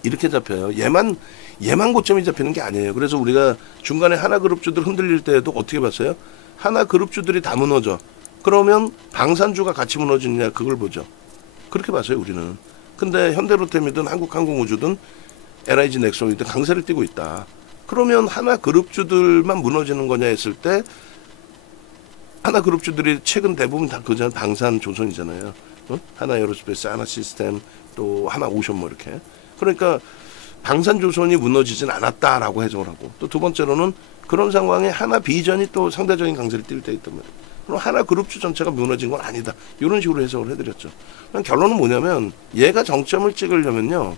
이렇게 잡혀요. 얘만 고점이 잡히는 게 아니에요. 그래서 우리가 중간에 하나그룹주들 흔들릴 때에도 어떻게 봤어요? 하나그룹주들이 다 무너져. 그러면 방산주가 같이 무너지느냐 그걸 보죠. 그렇게 봤어요 우리는. 근데 현대로템이든 한국항공우주든 LIG 넥슨이든 강세를 띠고 있다. 그러면 하나 그룹주들만 무너지는 거냐 했을 때 하나 그룹주들이 최근 대부분 다 그전 방산 조선이잖아요. 어? 하나 에어로스페이스, 하나 시스템, 또 하나 오션 뭐 이렇게. 그러니까 방산 조선이 무너지진 않았다라고 해석을 하고, 또 두 번째로는 그런 상황에 하나 비전이 또 상대적인 강세를 띌 때 있단 말이에요. 그럼 하나 그룹주 전체가 무너진 건 아니다. 이런 식으로 해석을 해드렸죠. 결론은 뭐냐면 얘가 정점을 찍으려면요,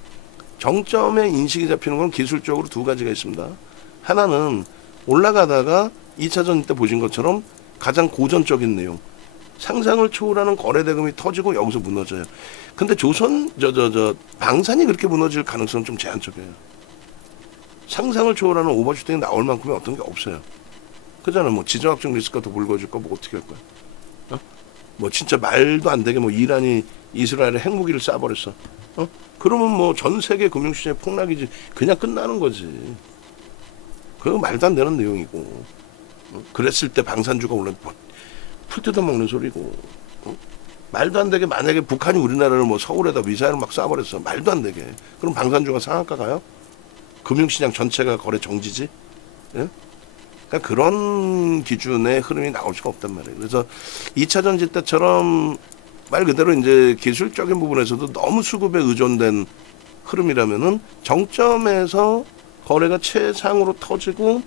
정점의 인식이 잡히는 건 기술적으로 두 가지가 있습니다. 하나는 올라가다가 2차 전지 때 보신 것처럼 가장 고전적인 내용, 상상을 초월하는 거래대금이 터지고 여기서 무너져요. 근데 방산이 그렇게 무너질 가능성은 좀 제한적이에요. 상상을 초월하는 오버슈팅이 나올 만큼의 어떤 게 없어요. 그잖아. 뭐 지정학적 리스크가 더 불거질 거 뭐 어떻게 할 거야? 어? 뭐 진짜 말도 안 되게 뭐 이란이 이스라엘에 핵무기를 쏴버렸어. 어? 그러면 뭐 전 세계 금융시장의 폭락이지. 그냥 끝나는 거지. 그거 말도 안 되는 내용이고. 어? 그랬을 때 방산주가 올라 풀 뜯어먹는 소리고. 어? 말도 안 되게 만약에 북한이 우리나라를 뭐 서울에다 미사일을 막 쏴버렸어. 말도 안 되게. 그럼 방산주가 상한가 가요? 금융시장 전체가 거래 정지지? 예? 그러니까 그런 기준의 흐름이 나올 수가 없단 말이에요. 그래서 2차 전지 때처럼 말 그대로 이제 기술적인 부분에서도 너무 수급에 의존된 흐름이라면은 정점에서 거래가 최상으로 터지고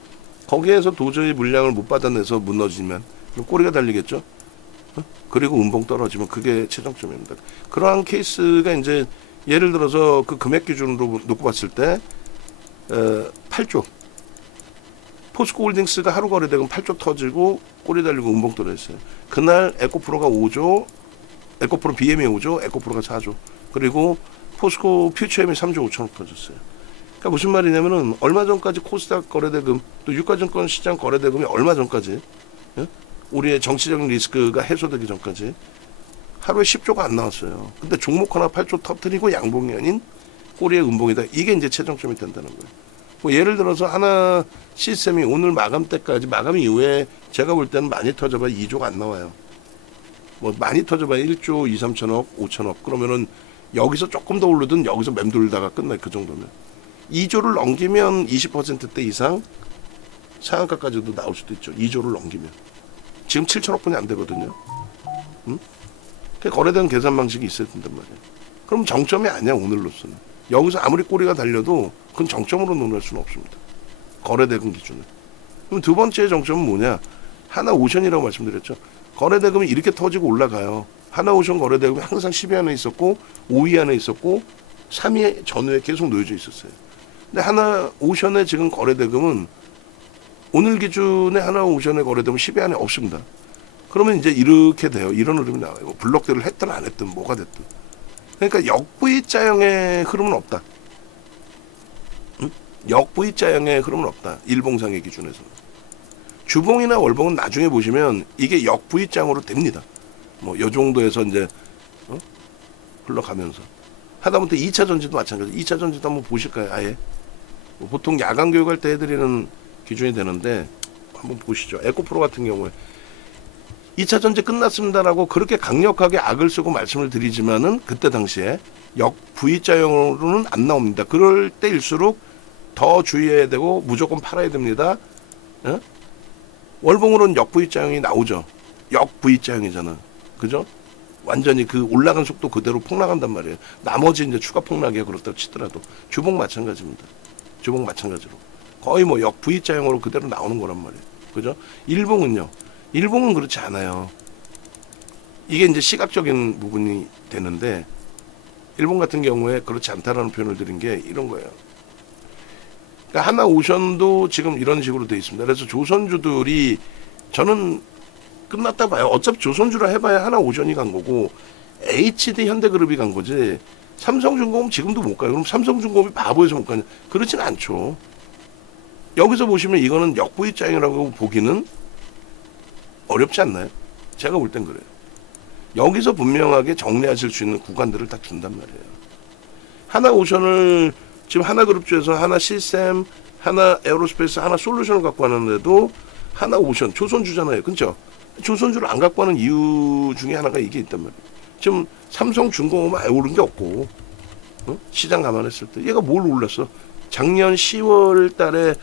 거기에서 도저히 물량을 못 받아내서 무너지면 꼬리가 달리겠죠. 그리고 음봉 떨어지면 그게 최정점입니다. 그러한 케이스가 이제 예를 들어서 그 금액 기준으로 놓고 봤을 때 8조 포스코홀딩스가 하루 거래대금 8조 터지고 꼬리 달리고 음봉 떨어졌어요. 그날 에코프로가 5조, 에코프로 BM이 5조, 에코프로가 4조, 그리고 포스코 퓨처엠이 3조 5천억 터졌어요. 그러니까 무슨 말이냐면은 얼마 전까지 코스닥 거래대금 또 유가증권 시장 거래대금이 얼마 전까지, 예? 우리의 정치적인 리스크가 해소되기 전까지 하루에 10조가 안 나왔어요. 근데 종목 하나 8조 터뜨리고 양봉이 아닌 꼬리의 음봉이다. 이게 이제 최정점이 된다는 거예요. 뭐 예를 들어서 하나 시스템이 오늘 마감 때까지, 마감 이후에 제가 볼 때는 많이 터져봐야 2조가 안 나와요. 뭐 많이 터져봐야 1조 2, 3천억, 5천억. 그러면은 여기서 조금 더 오르든 여기서 맴돌다가 끝나요. 그 정도면. 2조를 넘기면 20%대 이상 상한가까지도 나올 수도 있죠. 2조를 넘기면. 지금 7천억 분이 안 되거든요. 응? 거래되는 계산 방식이 있어야 된단 말이에요. 그럼 정점이 아니야, 오늘로서는. 여기서 아무리 꼬리가 달려도 그건 정점으로 논할 수는 없습니다. 거래대금 기준은. 그럼 두 번째 정점은 뭐냐? 하나오션이라고 말씀드렸죠. 거래대금이 이렇게 터지고 올라가요. 하나오션 거래대금이 항상 10위 안에 있었고 5위 안에 있었고 3위 전후에 계속 놓여져 있었어요. 근데 하나오션의 지금 거래대금은 오늘 기준에 하나오션의 거래대금은 10위 안에 없습니다. 그러면 이제 이렇게 돼요. 이런 흐름이 나와요. 블록대를 했든 안 했든 뭐가 됐든. 그러니까 역V자형의 흐름은 없다. 응? 역V자형의 흐름은 없다. 일봉상의 기준에서. 주봉이나 월봉은 나중에 보시면 이게 역V자형으로 됩니다. 뭐 이 정도에서 이제 흘러가면서. 하다못해 2차 전지도 마찬가지. 2차 전지도 한번 보실까요? 아예. 뭐 보통 야간 교육할 때 해드리는 기준이 되는데 한번 보시죠. 에코프로 같은 경우에 2차 전지 끝났습니다라고 그렇게 강력하게 악을 쓰고 말씀을 드리지만은 그때 당시에 역V자형으로는 안 나옵니다. 그럴 때일수록 더 주의해야 되고 무조건 팔아야 됩니다. 예? 월봉으로는 역V자형이 나오죠. 역V자형이잖아. 그죠? 완전히 그 올라간 속도 그대로 폭락한단 말이에요. 나머지 이제 추가 폭락이야 그렇다고 치더라도. 주봉 마찬가지입니다. 주봉 마찬가지로. 거의 뭐 역V자형으로 그대로 나오는 거란 말이에요. 그죠? 일봉은요. 일봉은 그렇지 않아요. 이게 이제 시각적인 부분이 되는데 일본 같은 경우에 그렇지 않다라는 표현을 드린 게 이런 거예요. 그러니까 하나오션도 지금 이런 식으로 돼 있습니다. 그래서 조선주들이 저는 끝났다 봐요. 어차피 조선주라 해봐야 하나오션이 간 거고 HD 현대그룹이 간 거지. 삼성중공업 지금도 못 가요. 그럼 삼성중공업이 바보여서 못 가냐? 그렇진 않죠. 여기서 보시면 이거는 역V자형이라고 보기는 어렵지 않나요? 제가 볼 땐 그래요. 여기서 분명하게 정리하실 수 있는 구간들을 다 준단 말이에요. 하나오션을 지금 하나그룹주에서 하나시스템, 하나에어로스페이스, 하나솔루션을 갖고 왔는데도 하나오션, 조선주잖아요. 그렇죠? 조선주를 안 갖고 하는 이유 중에 하나가 이게 있단 말이에요. 지금 삼성중공업은 아예 오른 게 없고 시장 감안했을 때 얘가 뭘 올랐어? 작년 10월 달에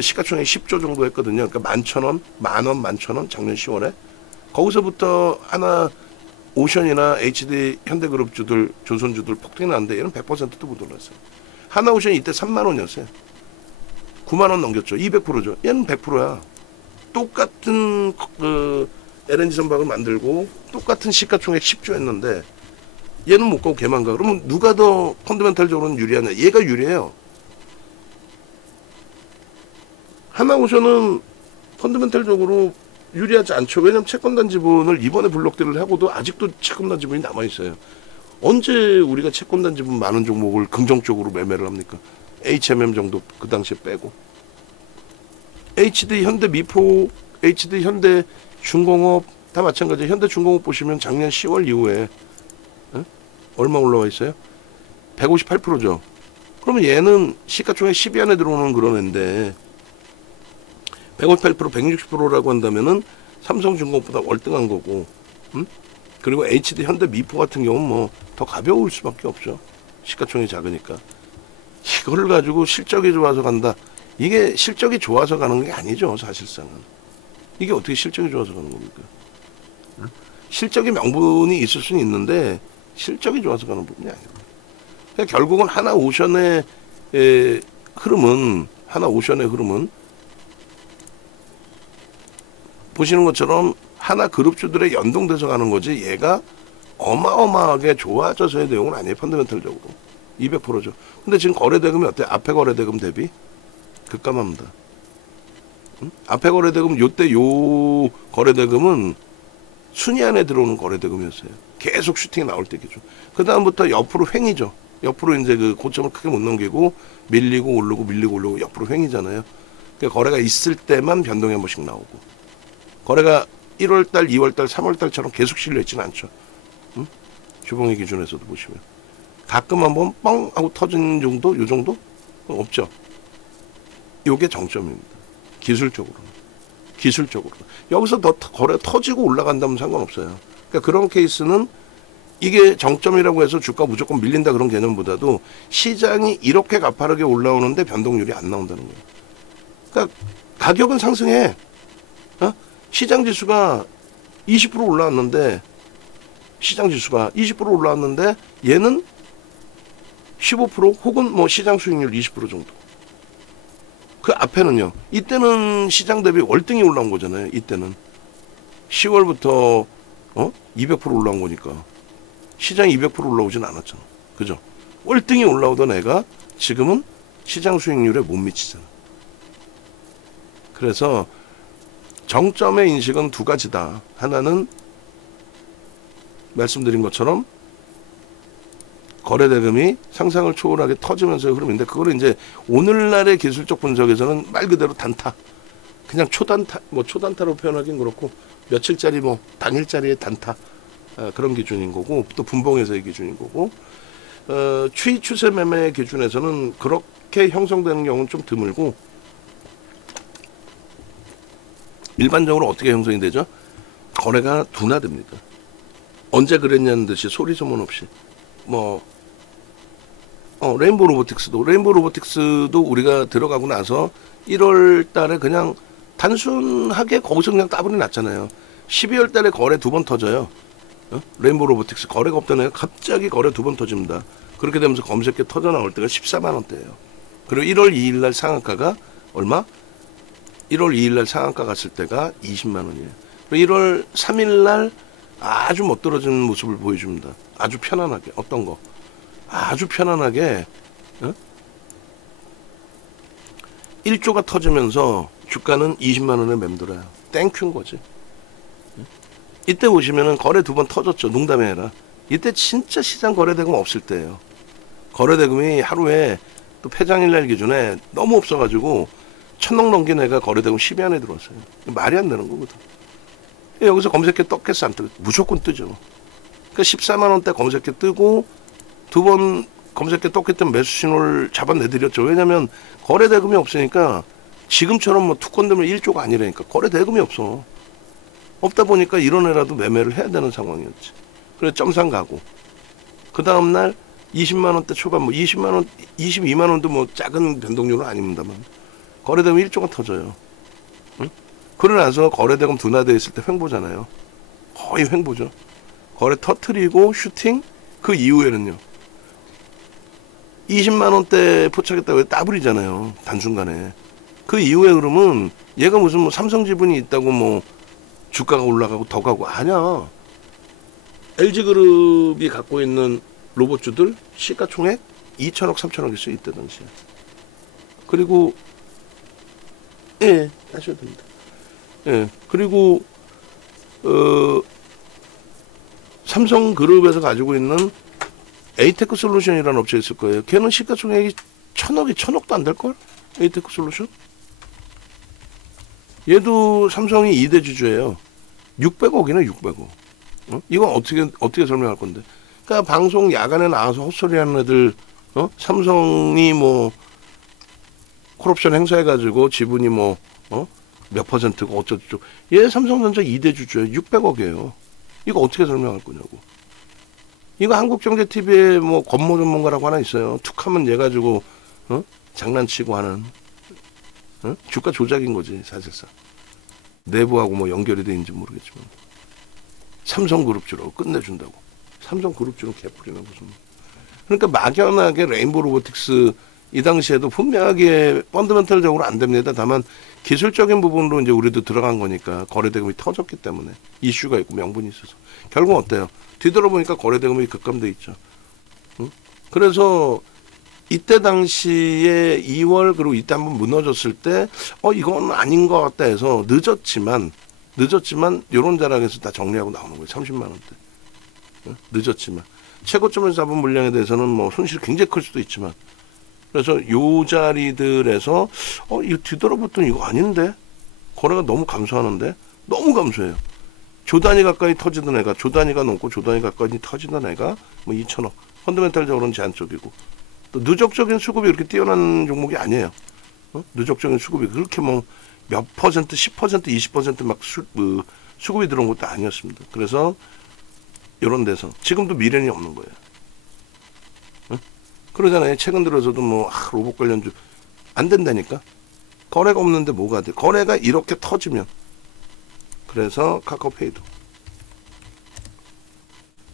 시가총액 10조 정도 했거든요. 그러니까 11,000원, 만원, 11,000원 작년 10월에 거기서부터 하나 오션이나 HD 현대그룹주들, 조선주들 폭등이 났는데 얘는 100%도 못 올랐어요. 하나오션이 이때 3만 원이었어요. 9만 원 넘겼죠. 200%죠. 얘는 100%야. 똑같은 LNG 선박을 만들고 똑같은 시가총액 10조 했는데 얘는 못 가고 걔만 가. 그러면 누가 더 펀더멘탈적으로는 유리하냐? 얘가 유리해요. 하나오션은 펀더멘탈적으로 유리하지 않죠. 왜냐면 채권단 지분을 이번에 블록딜을 하고도 아직도 채권단 지분이 남아있어요. 언제 우리가 채권단 지분 많은 종목을 긍정적으로 매매를 합니까? HMM 정도 그 당시에 빼고. HD 현대 미포, HD 현대 중공업 다 마찬가지예요. 현대 중공업 보시면 작년 10월 이후에 얼마 올라와 있어요? 158%죠. 그러면 얘는 시가총액 10위 안에 들어오는 그런 애인데 158%, 160%라고 한다면은 삼성중공업보다 월등한 거고, 그리고 HD 현대 미포 같은 경우는 뭐 더 가벼울 수밖에 없죠. 시가총액이 작으니까. 이거를 가지고 실적이 좋아서 간다. 이게 실적이 좋아서 가는 게 아니죠, 사실상은. 이게 어떻게 실적이 좋아서 가는 겁니까? 실적이 명분이 있을 수는 있는데 실적이 좋아서 가는 부분이 아니에요. 그러니까 결국은 하나오션의 흐름은 보시는 것처럼 하나 그룹주들의 연동돼서 가는 거지 얘가 어마어마하게 좋아져서의 내용은 아니에요. 펀더멘털적으로 200%죠. 근데 지금 거래대금이 어때요? 앞에 거래대금 대비 급감합니다. 앞에 거래대금 요때 요 거래대금은 순위 안에 들어오는 거래대금이었어요. 계속 슈팅이 나올 때 기준. 그 다음부터 옆으로 횡이죠. 옆으로 이제 그 고점을 크게 못 넘기고 밀리고 오르고 옆으로 횡이잖아요. 그러니까 거래가 있을 때만 변동이 한 번씩 나오고. 거래가 1월달, 2월달, 3월달처럼 계속 실려있지는 않죠. 주봉의 기준에서도 보시면. 가끔 한번 뻥 하고 터진 정도? 요 정도? 없죠. 요게 정점입니다. 기술적으로. 여기서 더 거래가 터지고 올라간다면 상관없어요. 그러니까 그런 케이스는 이게 정점이라고 해서 주가 무조건 밀린다 그런 개념보다도 시장이 이렇게 가파르게 올라오는데 변동률이 안 나온다는 거예요. 그러니까 가격은 상승해. 시장 지수가 20% 올라왔는데 얘는 15% 혹은 뭐 시장 수익률 20% 정도. 그 앞에는요. 이때는 시장 대비 월등히 올라온 거잖아요. 이때는 10월부터 200% 올라온 거니까 시장이 200% 올라오진 않았잖아. 그죠? 월등히 올라오던 애가 지금은 시장 수익률에 못 미치잖아. 그래서 정점의 인식은 두 가지다. 하나는 말씀드린 것처럼 거래대금이 상상을 초월하게 터지면서의 흐름인데 그거를 이제 오늘날의 기술적 분석에서는 말 그대로 단타. 그냥 초단타로 표현하긴 그렇고 며칠짜리 당일짜리의 단타. 그런 기준인 거고 또 분봉에서의 기준인 거고 추이 추세 매매 기준에서는 그렇게 형성되는 경우는 좀 드물고 일반적으로 어떻게 형성이 되죠? 거래가 둔화됩니다. 언제 그랬냐는 듯이 소리 소문 없이 레인보우 로보틱스도 우리가 들어가고 나서 1월 달에 그냥 단순하게 거기서 그냥 따블이 났잖아요. 12월 달에 거래 2번 터져요. 레인보우 로보틱스 거래가 없던 애가 갑자기 거래 2번 터집니다. 그렇게 되면서 검색해 터져 나올 때가 14만 원대예요. 그리고 1월 2일 날 상한가가 얼마? 1월 2일 날 상한가 갔을 때가 20만 원이에요. 그리고 1월 3일 날 아주 못 떨어지는 모습을 보여줍니다. 아주 편안하게. 어떤 거? 아주 편안하게 1조가 터지면서 주가는 20만 원에 맴돌아요. 땡큐인 거지. 이때 보시면은 거래 2번 터졌죠. 농담이 아니라. 이때 진짜 시장 거래대금 없을 때예요. 거래대금이 하루에 또 폐장일날 기준에 너무 없어가지고 1,000억 넘긴 애가 거래대금 10위 안에 들어왔어요. 말이 안 되는 거거든. 여기서 검색해 떴겠어 안 뜨겠어? 무조건 뜨죠. 그러니까 14만 원대 검색해 뜨고 2번 검색해 떴기 때문에 매수 신호를 잡아내드렸죠. 왜냐면 거래대금이 없으니까 지금처럼 투건 되면 1조가 아니라니까. 거래대금이 없어. 없다 보니까 이런 애라도 매매를 해야 되는 상황이었지. 그래서 점상 가고 그 다음날 20만 원대 초반 20만 원, 22만 원도 작은 변동률은 아닙니다만 거래되면 1조가 터져요. 응? 그러고 나서 거래대금 둔화되어 있을 때 횡보잖아요. 거의 횡보죠. 거래 터트리고 슈팅, 그 이후에는요 20만원대 포착했다고 해서 따블이잖아요. 단순간에. 그 이후에 그러면 얘가 무슨 뭐 삼성지분이 있다고 뭐 주가가 올라가고 더 가고 아니야. LG그룹이 갖고 있는 로봇주들 시가총액 2천억 3천억 있어요. 이때 당시에. 그리고 예 하셔도 됩니다. 예 그리고 삼성그룹에서 가지고 있는 에이테크 솔루션이라는 업체 있을 거예요. 걔는 시가총액이 1,000억도 안 될걸? 에이테크 솔루션? 얘도 삼성이 2대 주주예요. 600억이네 600억. 이건 어떻게 설명할 건데? 그러니까 방송 야간에 나와서 헛소리하는 애들, 삼성이 뭐 콜옵션 행사해가지고 지분이 뭐 몇 퍼센트고 어쩌고 얘 삼성전자 2대 주주예요. 600억이에요. 이거 어떻게 설명할 거냐고. 이거 한국경제TV에 뭐 권모 전문가라고 하나 있어요. 툭하면 얘 가지고 장난치고 하는 주가 조작인 거지 사실상. 내부하고 뭐 연결이 되는지 모르겠지만 삼성그룹주라고 끝내준다고. 삼성그룹주는 개뿔이나 무슨. 그러니까 막연하게 레인보우 로보틱스 이 당시에도 분명하게 펀더멘털적으로 안 됩니다. 다만 기술적인 부분으로 이제 우리도 들어간 거니까 거래대금이 터졌기 때문에 이슈가 있고 명분이 있어서 결국 어때요? 뒤돌아보니까 거래대금이 급감돼 있죠. 응? 그래서 이때 당시에 2월 그리고 이때 한번 무너졌을 때 이건 아닌 것 같다 해서 늦었지만 이런 자락에서 다 정리하고 나오는 거예요. 30만 원대. 응? 늦었지만 최고점에서 잡은 물량에 대해서는 뭐 손실이 굉장히 클 수도 있지만 그래서 요 자리들에서 이거 뒤돌아봤더니 이거 아닌데 거래가 너무 감소하는데 너무 감소해요. 조 단위 가까이 터지던 애가 조 단위가 넘고 조 단위 가까이 터지던 애가 뭐 2천억. 펀더멘탈적으로는 제한적이고 또 누적적인 수급이 이렇게 뛰어난 종목이 아니에요. 누적적인 수급이 그렇게 뭐 몇 퍼센트, 10%, 20%막 수급이 들어온 것도 아니었습니다. 그래서 이런 데서 지금도 미련이 없는 거예요. 그러잖아요. 최근 들어서도 뭐 로봇 관련주 안 된다니까. 거래가 없는데 뭐가 돼? 거래가 이렇게 터지면. 그래서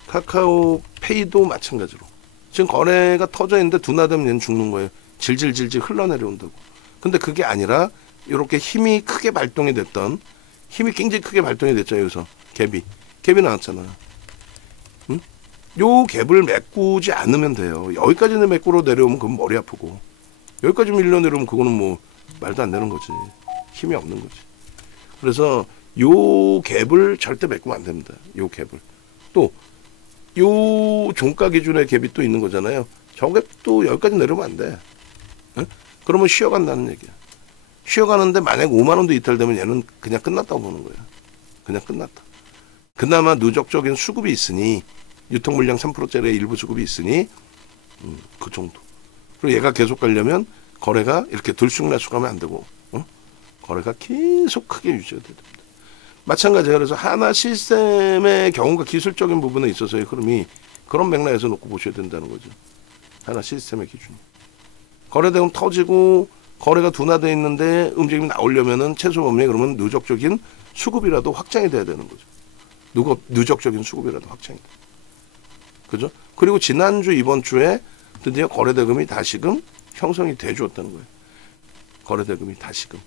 카카오페이도 마찬가지로. 지금 거래가 터져 있는데 둔화되면 얘는 죽는 거예요. 질질질질 흘러내려온다고. 근데 그게 아니라 이렇게 힘이 크게 발동이 됐던 힘이 굉장히 크게 발동이 됐죠. 여기서 갭이 나왔잖아요. 응? 요 갭을 메꾸지 않으면 돼요. 여기까지는 메꾸러 내려오면 그건 머리 아프고 여기까지 밀려 내려오면 그거는 뭐 말도 안 되는 거지. 힘이 없는 거지. 그래서 요 갭을 절대 메꾸면 안 됩니다. 요 갭을. 또 요 종가 기준의 갭이 또 있는 거잖아요. 저 갭도 여기까지 내려오면 안 돼. 응? 그러면 쉬어간다는 얘기야. 쉬어가는데 만약 5만 원도 이탈되면 얘는 그냥 끝났다고 보는 거예요. 그냥 끝났다. 그나마 누적적인 수급이 있으니 유통 물량 3%짜리 일부 수급이 있으니 그 정도. 그리고 얘가 계속 가려면 거래가 이렇게 들쑥날쑥하면 안 되고 거래가 계속 크게 유지가 됩니다. 마찬가지예요. 그래서 하나 시스템의 경우가 기술적인 부분에 있어서의 흐름이 그런 맥락에서 놓고 보셔야 된다는 거죠. 하나 시스템의 기준이. 거래대금 터지고 거래가 둔화되어 있는데 움직임이 나오려면은 최소 범위에 그러면 누적적인 수급이라도 확장이 돼야 되는 거죠. 누적적인 수급이라도 확장이 돼. 그죠? 그리고 지난주 이번 주에 드디어 거래대금이 다시금 형성이 돼 주었다는 거예요. 거래대금이 다시금.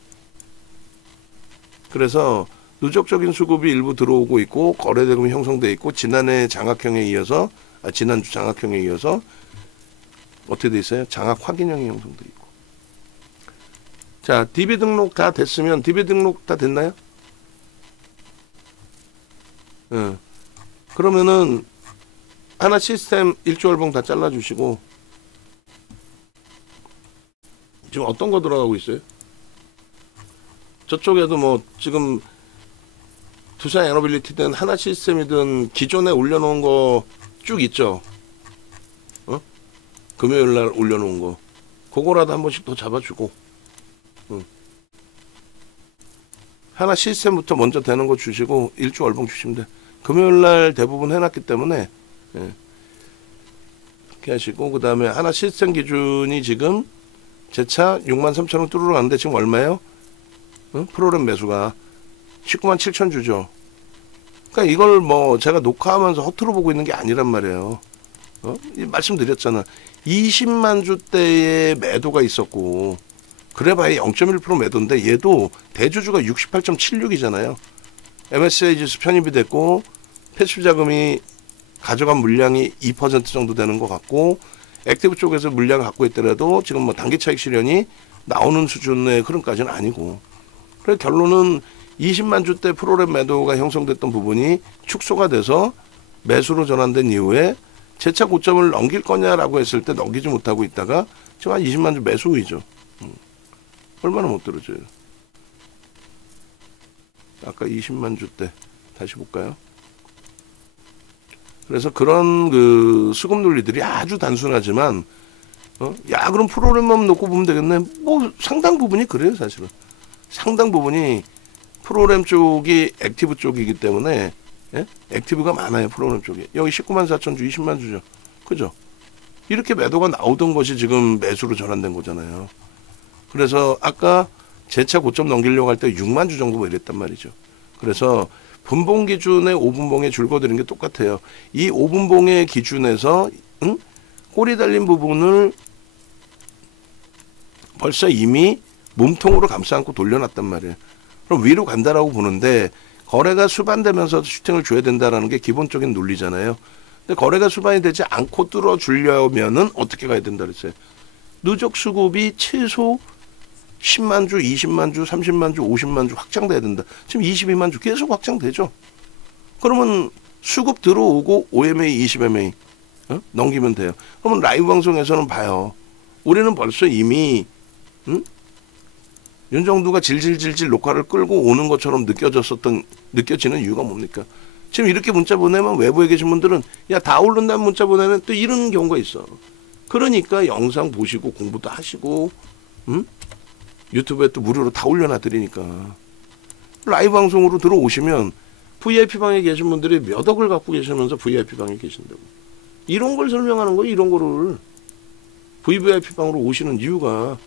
그래서 누적적인 수급이 일부 들어오고 있고 거래대금이 형성돼 있고 지난주 장악형에 이어서 어떻게 돼 있어요? 장악 확인형이 형성돼 있고. 자, DB 등록 다 됐으면 DB 등록 다 됐나요? 그러면은 하나 시스템 1조 월봉 다 잘라주시고 지금 어떤 거 들어가고 있어요? 저쪽에도 뭐 지금 두산 에너빌리티든 하나 시스템이든 기존에 올려놓은 거 쭉 있죠. 금요일날 올려놓은 거 그거라도 한 번씩 더 잡아주고 하나 시스템부터 먼저 되는 거 주시고 1조 월봉 주시면 돼. 금요일날 대부분 해놨기 때문에 이렇게 하시고 그 다음에 하나 시스템 기준이 지금 제 차 63,000원 뚫으러 갔는데 지금 얼마예요? 프로그램 매수가 19만 7천 주죠. 그러니까 이걸 뭐 제가 녹화하면서 허투루 보고 있는 게 아니란 말이에요. 말씀드렸잖아. 20만 주대의 매도가 있었고 그래봐야 0.1% 매도인데 얘도 대주주가 68.76이잖아요. MSCI 지수 편입이 됐고 패시브 자금이 가져간 물량이 2% 정도 되는 것 같고 액티브 쪽에서 물량을 갖고 있더라도 지금 뭐 단기 차익 실현이 나오는 수준의 흐름까지는 아니고 그래서 결론은 20만 주대 프로그램 매도가 형성됐던 부분이 축소가 돼서 매수로 전환된 이후에 재차 고점을 넘길 거냐라고 했을 때 넘기지 못하고 있다가 지금 한 20만 주 매수 후이죠. 얼마나 못 들어줘요. 아까 20만 주대 다시 볼까요? 그래서 그런 그 수급 논리들이 아주 단순하지만 야 그럼 프로그램만 놓고 보면 되겠네. 뭐 상당 부분이 그래요 사실은. 상당 부분이 프로그램 쪽이 액티브 쪽이기 때문에 예? 액티브가 많아요 프로그램 쪽이. 여기 19만 4천 주 20만 주죠. 그죠? 이렇게 매도가 나오던 것이 지금 매수로 전환된 거잖아요. 그래서 아까 재차 고점 넘기려고 할 때 6만 주 정도 이랬단 말이죠. 그래서 분봉 기준의 5분봉에 줄거드는 게 똑같아요. 이 5분봉의 기준에서 꼬리 달린 부분을 벌써 이미 몸통으로 감싸 안고 돌려놨단 말이에요. 그럼 위로 간다라고 보는데 거래가 수반되면서 슈팅을 줘야 된다라는 게 기본적인 논리잖아요. 근데 거래가 수반이 되지 않고 뚫어주려면은 어떻게 가야 된다 그랬어요. 누적 수급이 최소 10만 주, 20만 주, 30만 주, 50만 주 확장돼야 된다. 지금 22만 주 계속 확장되죠. 그러면 수급 들어오고 OMA, 20MA 넘기면 돼요. 그러면 라이브 방송에서는 봐요. 우리는 벌써 이미 윤정두가 질질질질 녹화를 끌고 오는 것처럼 느껴지는 이유가 뭡니까? 지금 이렇게 문자 보내면 외부에 계신 분들은 야 다 오른다는 문자 보내면 또 이런 경우가 있어. 그러니까 영상 보시고 공부도 하시고 유튜브에 또 무료로 다 올려놔드리니까 라이브 방송으로 들어오시면 VIP 방에 계신 분들이 몇 억을 갖고 계시면서 VIP 방에 계신다고. 이런 걸 설명하는 거예요. 이런 거를. VVIP 방으로 오시는 이유가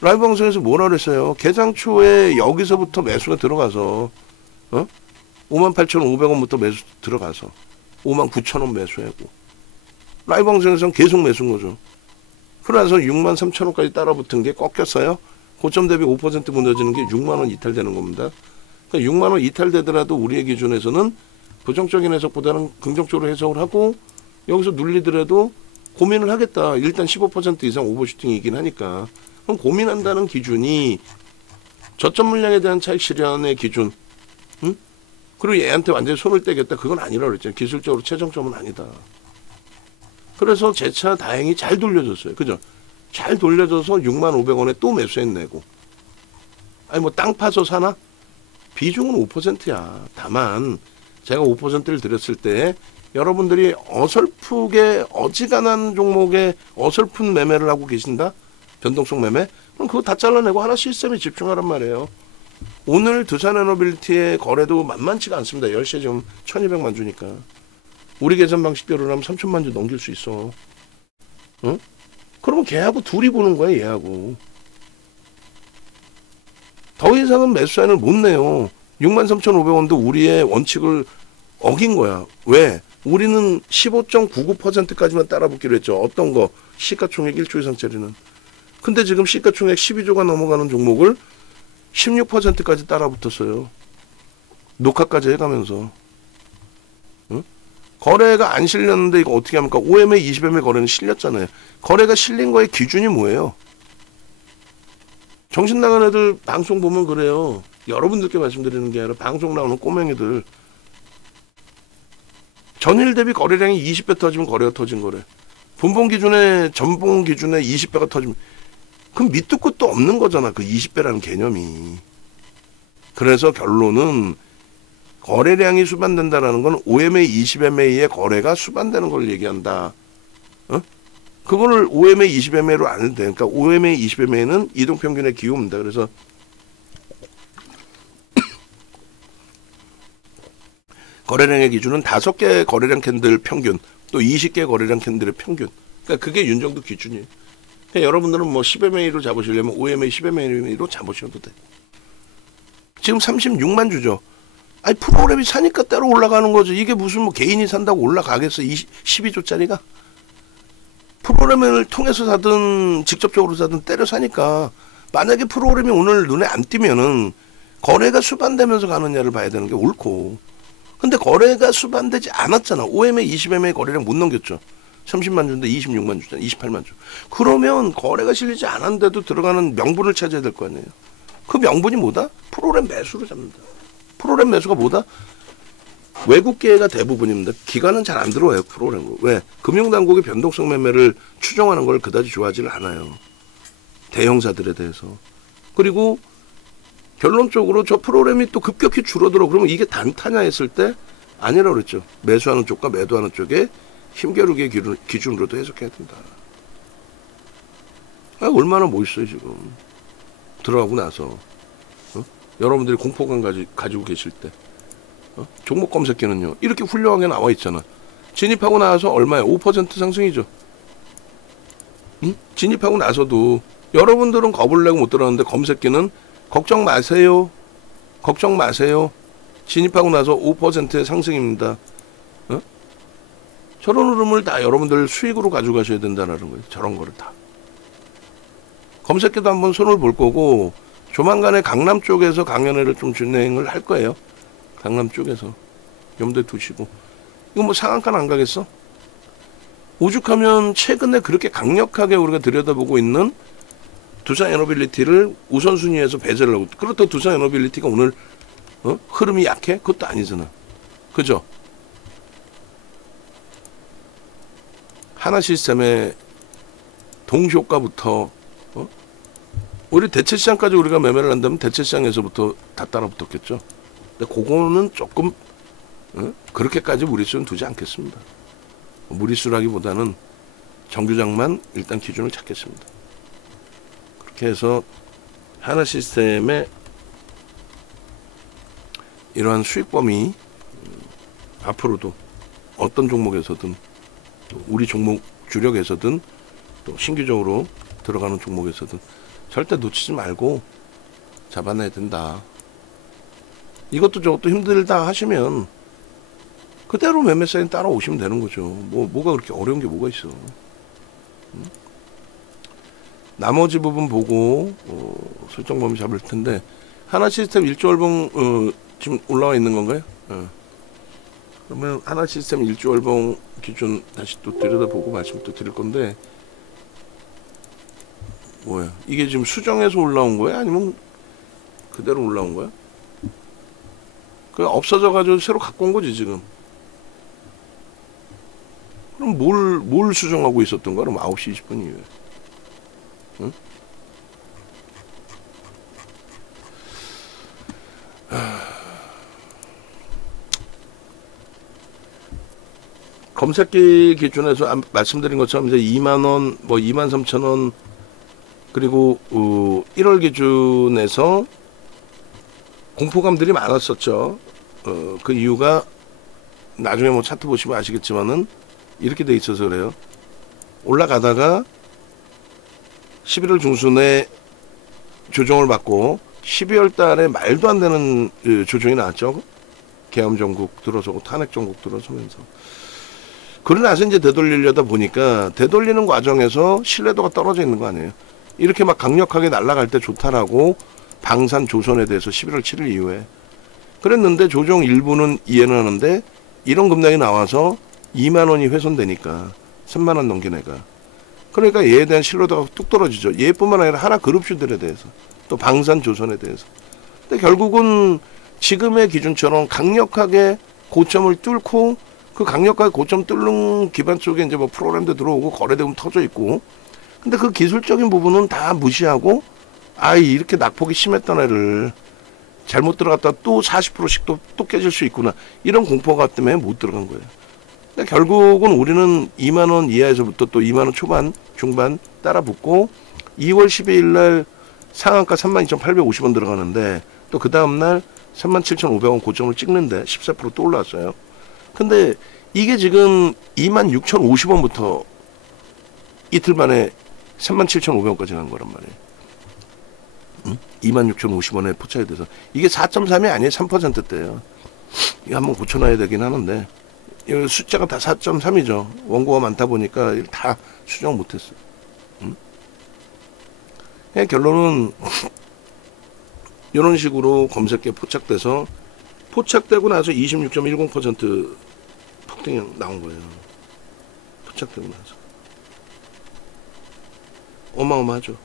라이브 방송에서 뭐라 그랬어요. 개장 초에 여기서부터 매수가 들어가서 58,500원부터 매수 들어가서 59,000원 매수하고 라이브 방송에서는 계속 매수인 거죠. 그래서 63,000원까지 따라붙은 게 꺾였어요. 고점 대비 5% 무너지는 게 6만원 이탈되는 겁니다. 그러니까 6만원 이탈되더라도 우리의 기준에서는 부정적인 해석보다는 긍정적으로 해석을 하고 여기서 눌리더라도 고민을 하겠다. 일단 15% 이상 오버슈팅이긴 하니까. 그럼 고민한다는 기준이 저점 물량에 대한 차익 실현의 기준. 그리고 얘한테 완전히 손을 떼겠다. 그건 아니라고 그랬잖아요. 기술적으로 최종점은 아니다. 그래서 제 차 다행히 잘 돌려줬어요. 그죠? 잘 돌려줘서 65,000원에 또 매수해내고. 아니 뭐 땅 파서 사나? 비중은 5%야. 다만 제가 5%를 드렸을 때 여러분들이 어설프게 어지간한 종목에 어설픈 매매를 하고 계신다? 변동성 매매? 그럼 그거 다 잘라내고 하나 시스템에 집중하란 말이에요. 오늘 두산에너빌리티의 거래도 만만치가 않습니다. 10시에 지금 1200만 주니까. 우리 계산 방식대로라면 3000만 주 넘길 수 있어. 응? 그러면 걔하고 둘이 보는 거야, 얘하고. 더 이상은 매수사인을 못 내요. 63,500원도 우리의 원칙을 어긴 거야. 왜? 우리는 15.99%까지만 따라붙기로 했죠. 어떤 거? 시가총액 1조 이상짜리는. 근데 지금 시가총액 12조가 넘어가는 종목을 16%까지 따라붙었어요. 녹화까지 해가면서. 응? 거래가 안 실렸는데 이거 어떻게 합니까? OMA, 20MA 거래는 실렸잖아요. 거래가 실린 거의 기준이 뭐예요? 정신 나간 애들 방송 보면 그래요. 여러분들께 말씀드리는 게 아니라 방송 나오는 꼬맹이들. 전일 대비 거래량이 20배 터지면 거래가 터진 거래. 분봉 기준에 전봉 기준에 20배가 터지면 그럼 밑도 끝도 없는 거잖아. 그 20배라는 개념이. 그래서 결론은 거래량이 수반된다라는 건 OMA, 20MA의 거래가 수반되는 걸 얘기한다. 그거를 OMA, 20MA로 안 해도 돼. 그러니까 OMA, 20MA는 이동평균의 기호입니다. 그래서 거래량의 기준은 5개 거래량 캔들 평균, 또 20개 거래량 캔들의 평균. 그러니까 그게 윤정도 기준이에요. 여러분들은 뭐 10MA로 잡으시려면 5MA, 10MA로 잡으셔도 돼. 지금 36만 주죠. 아니 프로그램이 사니까 따로 올라가는 거죠. 이게 무슨 뭐 개인이 산다고 올라가겠어. 12조짜리가. 프로그램을 통해서 사든 직접적으로 사든 때려 사니까 만약에 프로그램이 오늘 눈에 안 띄면은 거래가 수반되면서 가느냐를 봐야 되는 게 옳고. 근데 거래가 수반되지 않았잖아. 5MA, 20MA 거래량 못 넘겼죠. 30만 주인데 26만 주잖아. 28만 주. 그러면 거래가 실리지 않았는데도 들어가는 명분을 찾아야 될 거 아니에요. 그 명분이 뭐다? 프로그램 매수로 잡는다. 프로그램 매수가 뭐다? 외국계가 대부분입니다. 기관은 잘 안 들어와요. 프로그램으로. 왜? 금융당국이 변동성 매매를 추정하는 걸 그다지 좋아하지를 않아요. 대형사들에 대해서. 그리고 결론적으로 저 프로그램이 또 급격히 줄어들어. 그러면 이게 단타냐 했을 때 아니라고 그랬죠. 매수하는 쪽과 매도하는 쪽에 힘겨루기의 기준으로도 해석해야 된다. 얼마나 멋있어요 지금. 들어가고 나서. 여러분들이 공포감 가지고 계실 때. 종목 검색기는요. 이렇게 훌륭하게 나와 있잖아. 진입하고 나서 얼마야? 5% 상승이죠. 응? 진입하고 나서도 여러분들은 겁을 내고 못 들어갔는데 검색기는 걱정 마세요. 걱정 마세요. 진입하고 나서 5%의 상승입니다. 저런 흐름을 다 여러분들 수익으로 가져가셔야 된다는 거예요. 저런 거를 다. 검색기도 한번 손을 볼 거고 조만간에 강남 쪽에서 강연회를 좀 진행을 할 거예요. 강남 쪽에서. 염두에 두시고. 이거 뭐 상한가는 안 가겠어? 오죽하면 최근에 그렇게 강력하게 우리가 들여다보고 있는 두산에너빌리티를 우선순위에서 배제를 하고. 그렇다고 두산에너빌리티가 오늘 흐름이 약해? 그것도 아니잖아. 그죠? 하나시스템의 동시효과부터 우리 대체시장까지 우리가 매매를 한다면 대체시장에서부터 다 따라붙었겠죠. 근데 그거는 조금 그렇게까지 무리수는 두지 않겠습니다. 무리수라기보다는 정규장만 일단 기준을 찾겠습니다. 그렇게 해서 하나시스템의 이러한 수익 범위 앞으로도 어떤 종목에서든 또 우리 종목 주력에서든 또 신규적으로 들어가는 종목에서든 절대 놓치지 말고 잡아내야 된다. 이것도 저것도 힘들다 하시면 그대로 매매 사인 따라오시면 되는 거죠. 뭐가 그렇게 어려운 게 뭐가 있어. 나머지 부분 보고 설정 범위 잡을 텐데 하나시스템 1조 월봉 지금 올라와 있는 건가요? 그러면 하나시스템 1조 월봉 기준 다시 또 들여다보고 말씀 또 드릴 건데 뭐야? 이게 지금 수정해서 올라온 거야? 아니면 그대로 올라온 거야? 그냥 없어져가지고 새로 갖고 온 거지 지금. 그럼 뭘 수정하고 있었던 거야? 그럼 9시 20분 이후에. 응? 검색기 기준에서 말씀드린 것처럼 이제 2만원, 뭐 23,000원, 그리고 1월 기준에서 공포감들이 많았었죠. 그 이유가 나중에 뭐 차트 보시면 아시겠지만은 이렇게 돼 있어서 그래요. 올라가다가 11월 중순에 조정을 받고 12월 달에 말도 안 되는 조정이 나왔죠. 계엄 전국 들어서고 탄핵 전국 들어서면서. 그러고 나서 이제 되돌리려다 보니까 되돌리는 과정에서 신뢰도가 떨어져 있는 거 아니에요. 이렇게 막 강력하게 날아갈 때 좋다라고 방산 조선에 대해서 11월 7일 이후에 그랬는데 조정 일부는 이해는 하는데 이런 급락이 나와서 2만 원이 훼손되니까 3만 원 넘긴 애가. 그러니까 얘에 대한 신뢰도가 뚝 떨어지죠. 얘뿐만 아니라 하나 그룹주들에 대해서 또 방산 조선에 대해서. 근데 결국은 지금의 기준처럼 강력하게 고점을 뚫고 그 강력하게 고점 뚫는 기반 쪽에 이제 뭐 프로그램도 들어오고 거래대금 터져 있고 근데 그 기술적인 부분은 다 무시하고 이렇게 낙폭이 심했던 애를 잘못 들어갔다 또 40%씩 또 깨질 수 있구나 이런 공포가 때문에 못 들어간 거예요. 근데 결국은 우리는 2만 원 이하에서부터 또 2만 원 초반 중반 따라 붙고 2월 12일 날 상한가 32,850원 들어가는데 또 그 다음날 37,500원 고점을 찍는데 14% 또 올라왔어요. 근데 이게 지금 26,050원부터 이틀 만에 37,500원까지 간 거란 말이에요. 응? 26,050원에 포착이 돼서 이게 4.3이 아니에요. 3%대예요. 이거 한번 고쳐놔야 되긴 하는데 이 숫자가 다 4.3이죠. 원고가 많다 보니까 다 수정 못했어요. 응? 결론은 이런 식으로 검색에 포착돼서 포착되고 나서 26.10% 폭등이 나온 거예요. 포착되고 나서 어마어마하죠.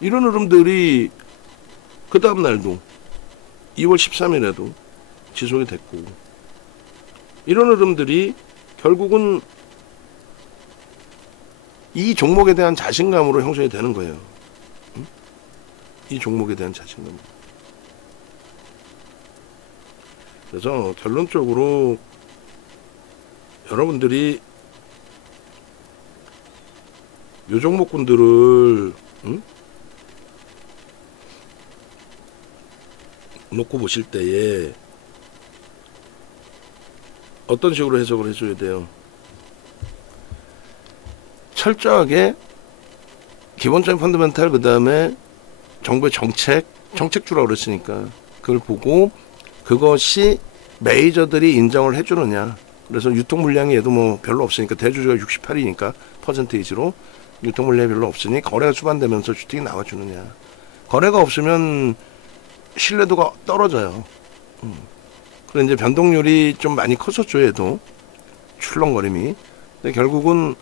이런 흐름들이 그 다음 날도 2월 13일에도 지속이 됐고, 이런 흐름들이 결국은 이 종목에 대한 자신감으로 형성이 되는 거예요. 이 종목에 대한 자신감. 그래서 결론적으로 여러분들이 요 종목군들을 놓고 보실 때에 어떤 식으로 해석을 해줘야 돼요? 철저하게 기본적인 펀더멘탈, 그 다음에 정부의 정책주라고 그랬으니까 그걸 보고 그것이 메이저들이 인정을 해주느냐. 그래서 유통 물량이 얘도 뭐 별로 없으니까, 대주주가 68이니까 퍼센테이지로 유통 물량이 별로 없으니 거래가 수반되면서 슈팅이 나와주느냐. 거래가 없으면 신뢰도가 떨어져요. 그래서 이제 변동률이 좀 많이 컸었죠, 얘도. 출렁거림이. 근데 결국은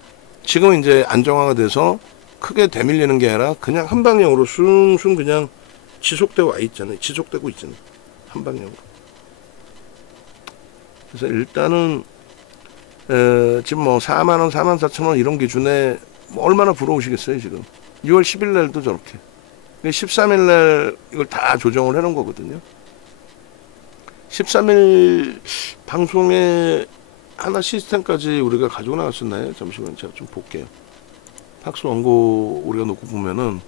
지금 이제 안정화가 돼서 크게 되밀리는 게 아니라 그냥 한 방향으로 숭숭 그냥 지속되고 와 있잖아요. 지속되고 있잖아요. 한 방향으로. 그래서 일단은 지금 뭐 4만원, 44,000원 이런 기준에 뭐 얼마나 부러우시겠어요, 지금. 6월 10일 날도 저렇게. 13일 날 이걸 다 조정을 해놓은 거거든요. 13일 방송에 하나 시스템까지 우리가 가지고 나갔었나요? 잠시만요. 제가 좀 볼게요. 팍스 원고 우리가 놓고 보면은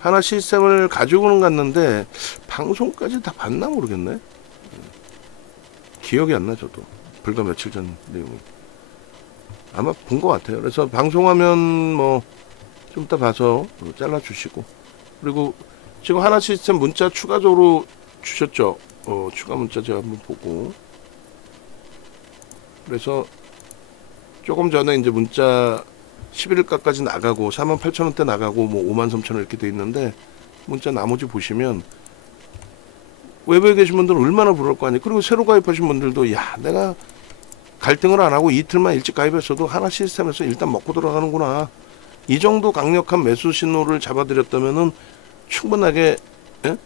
하나 시스템을 가지고는 갔는데 방송까지 다 봤나 모르겠네. 기억이 안 나, 저도. 불과 며칠 전 내용이. 아마 본 것 같아요. 그래서 방송하면 뭐 좀 이따 봐서 잘라주시고, 그리고 지금 하나 시스템 문자 추가적으로 주셨죠. 추가 문자 제가 한번 보고. 그래서 조금 전에 이제 문자 11일가까지 나가고 48,000원대 나가고 뭐 53,000원 이렇게 돼 있는데, 문자 나머지 보시면 외부에 계신 분들은 얼마나 부러울 거 아니에요. 그리고 새로 가입하신 분들도 야, 내가 갈등을 안 하고 이틀만 일찍 가입했어도 하나 시스템에서 일단 먹고 들어가는구나. 이 정도 강력한 매수 신호를 잡아드렸다면은 충분하게, 예?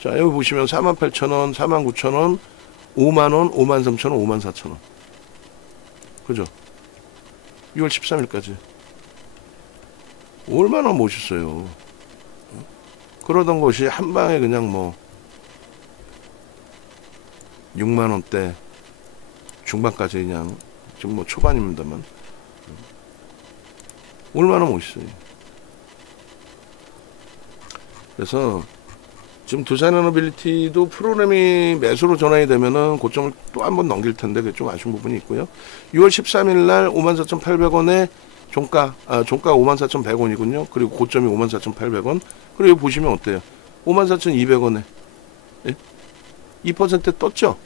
자, 여기 보시면 48,000원, 49,000원, 5만원, 53,000원, 54,000원. 그죠? 6월 13일까지. 얼마나 멋있어요. 그러던 것이 한 방에 그냥 뭐 6만원대 중반까지 그냥, 지금 뭐 초반입니다만 얼마나 멋있어요. 그래서 지금 두산에너빌리티도 프로그램이 매수로 전환이 되면은 고점을 또 한 번 넘길 텐데 그게 좀 아쉬운 부분이 있고요. 6월 13일 날 54,800원에 종가 54,100원이군요. 그리고 고점이 54,800원. 그리고 보시면 어때요? 54,200원에 2% 떴죠?